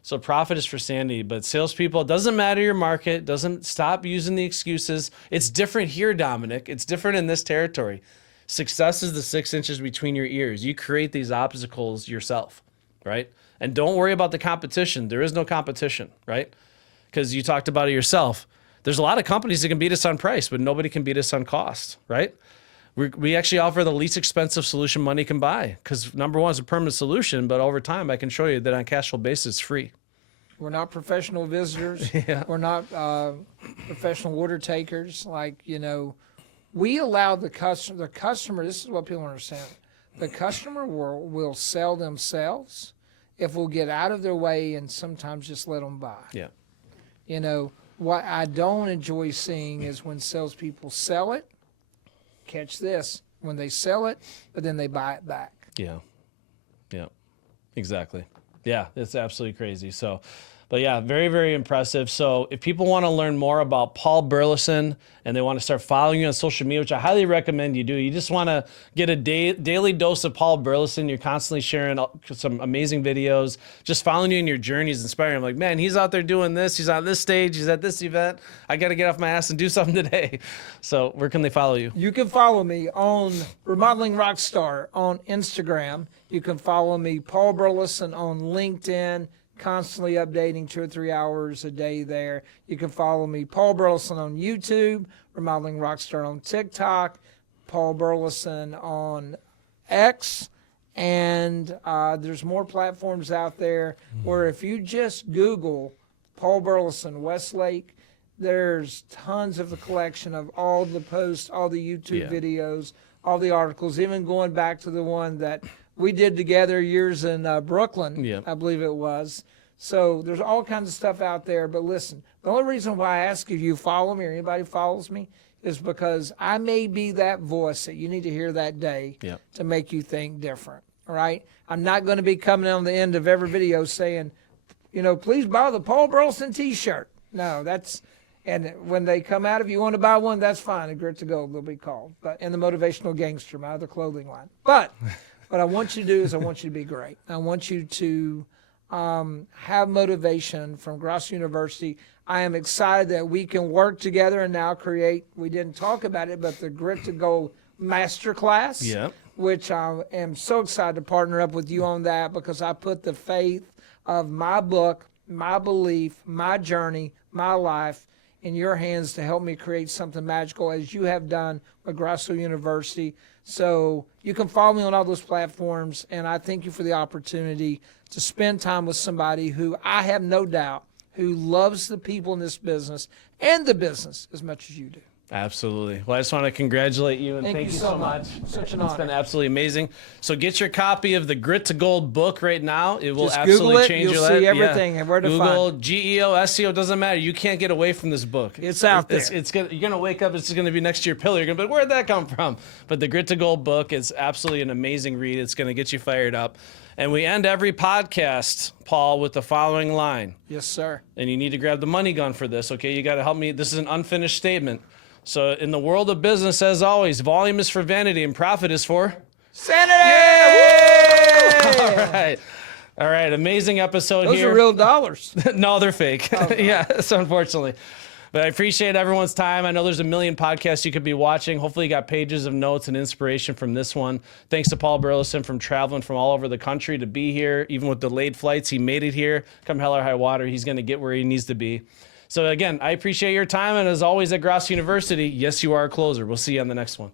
So profit is for sanity, but salespeople, it doesn't matter your market, doesn't stop using the excuses. It's different here, Dominic. It's different in this territory. Success is the 6 inches between your ears. You create these obstacles yourself, right? And don't worry about the competition. There is no competition, right? Because you talked about it yourself. There's a lot of companies that can beat us on price, but nobody can beat us on cost, right? We actually offer the least expensive solution money can buy because number one is a permanent solution, but over time I can show you that on a cash flow basis it's free. We're not professional visitors. Yeah. We're not professional order takers. We allow the customer, this is what people understand. The customer will sell themselves if we'll get out of their way and sometimes just let them buy. Yeah. What I don't enjoy seeing is when salespeople sell it, catch this, when they sell it, but then they buy it back. Yeah. Exactly. Yeah, it's absolutely crazy. So, but yeah, very, very impressive. So if people want to learn more about Paul Burleson and they want to start following you on social media, which I highly recommend you do, you just want to get a daily dose of Paul Burleson. You're constantly sharing some amazing videos. Just following you in your journey is inspiring. I'm like, man, he's out there doing this. He's on this stage. He's at this event. I got to get off my ass and do something today. So where can they follow you? You can follow me on Remodeling Rockstar on Instagram. You can follow me, Paul Burleson, on LinkedIn. Constantly updating 2 or 3 hours a day there. You can follow me, Paul Burleson, on YouTube, Remodeling Rockstar on TikTok, Paul Burleson on X, and there's more platforms out there where if you just Google Paul Burleson Westlake, there's tons of the collection of all the posts, all the YouTube videos, all the articles, even going back to the one that we did together years in Brooklyn, I believe it was. So there's all kinds of stuff out there. But listen, the only reason why I ask if you follow me or anybody follows me is because I may be that voice that you need to hear that day to make you think different. All right? I'm not going to be coming on the end of every video saying, please buy the Paul Burleson t-shirt. No, And when they come out, if you want to buy one, that's fine. A Grit to Gold, they'll be called. But and the Motivational Gangster, my other clothing line. But what I want you to do is I want you to be great. I want you to have motivation from Grosso University. I am excited that we can work together and now create, we didn't talk about it, but the Grit to Gold Masterclass, which I am so excited to partner up with you on that, because I put the faith of my book, my belief, my journey, my life in your hands to help me create something magical, as you have done with Grosso University. So you can follow me on all those platforms, and I thank you for the opportunity to spend time with somebody who I have no doubt who loves the people in this business and the business as much as you do. Absolutely. Well, I just want to congratulate you and thank you so much. Such an It's honor. been absolutely amazing. So get your copy of the Grit to Gold book right now. It will Just absolutely Google it, change you'll your life. see everything and where to Google, find it. GEO, SEO, doesn't matter. You can't get away from this book. It's out there. You're going to wake up, it's just going to be next to your pillow. You're going to be like, where'd that come from? But the Grit to Gold book is absolutely an amazing read. It's going to get you fired up. And we end every podcast, Paul, with the following line. Yes, sir. And you need to grab the money gun for this, okay? You got to help me. This is an unfinished statement. So in the world of business, as always, volume is for vanity and profit is for Sanity! Yeah! All right. Amazing episode Those here. are real dollars. No, they're fake. Yeah, so unfortunately. But I appreciate everyone's time. I know there's a million podcasts you could be watching. Hopefully you got pages of notes and inspiration from this one. Thanks to Paul Burleson from traveling from all over the country to be here. Even with delayed flights, he made it here. Come hell or high water, he's going to get where he needs to be. So again, I appreciate your time. And as always at Grosso University, yes, you are a closer. We'll see you on the next one.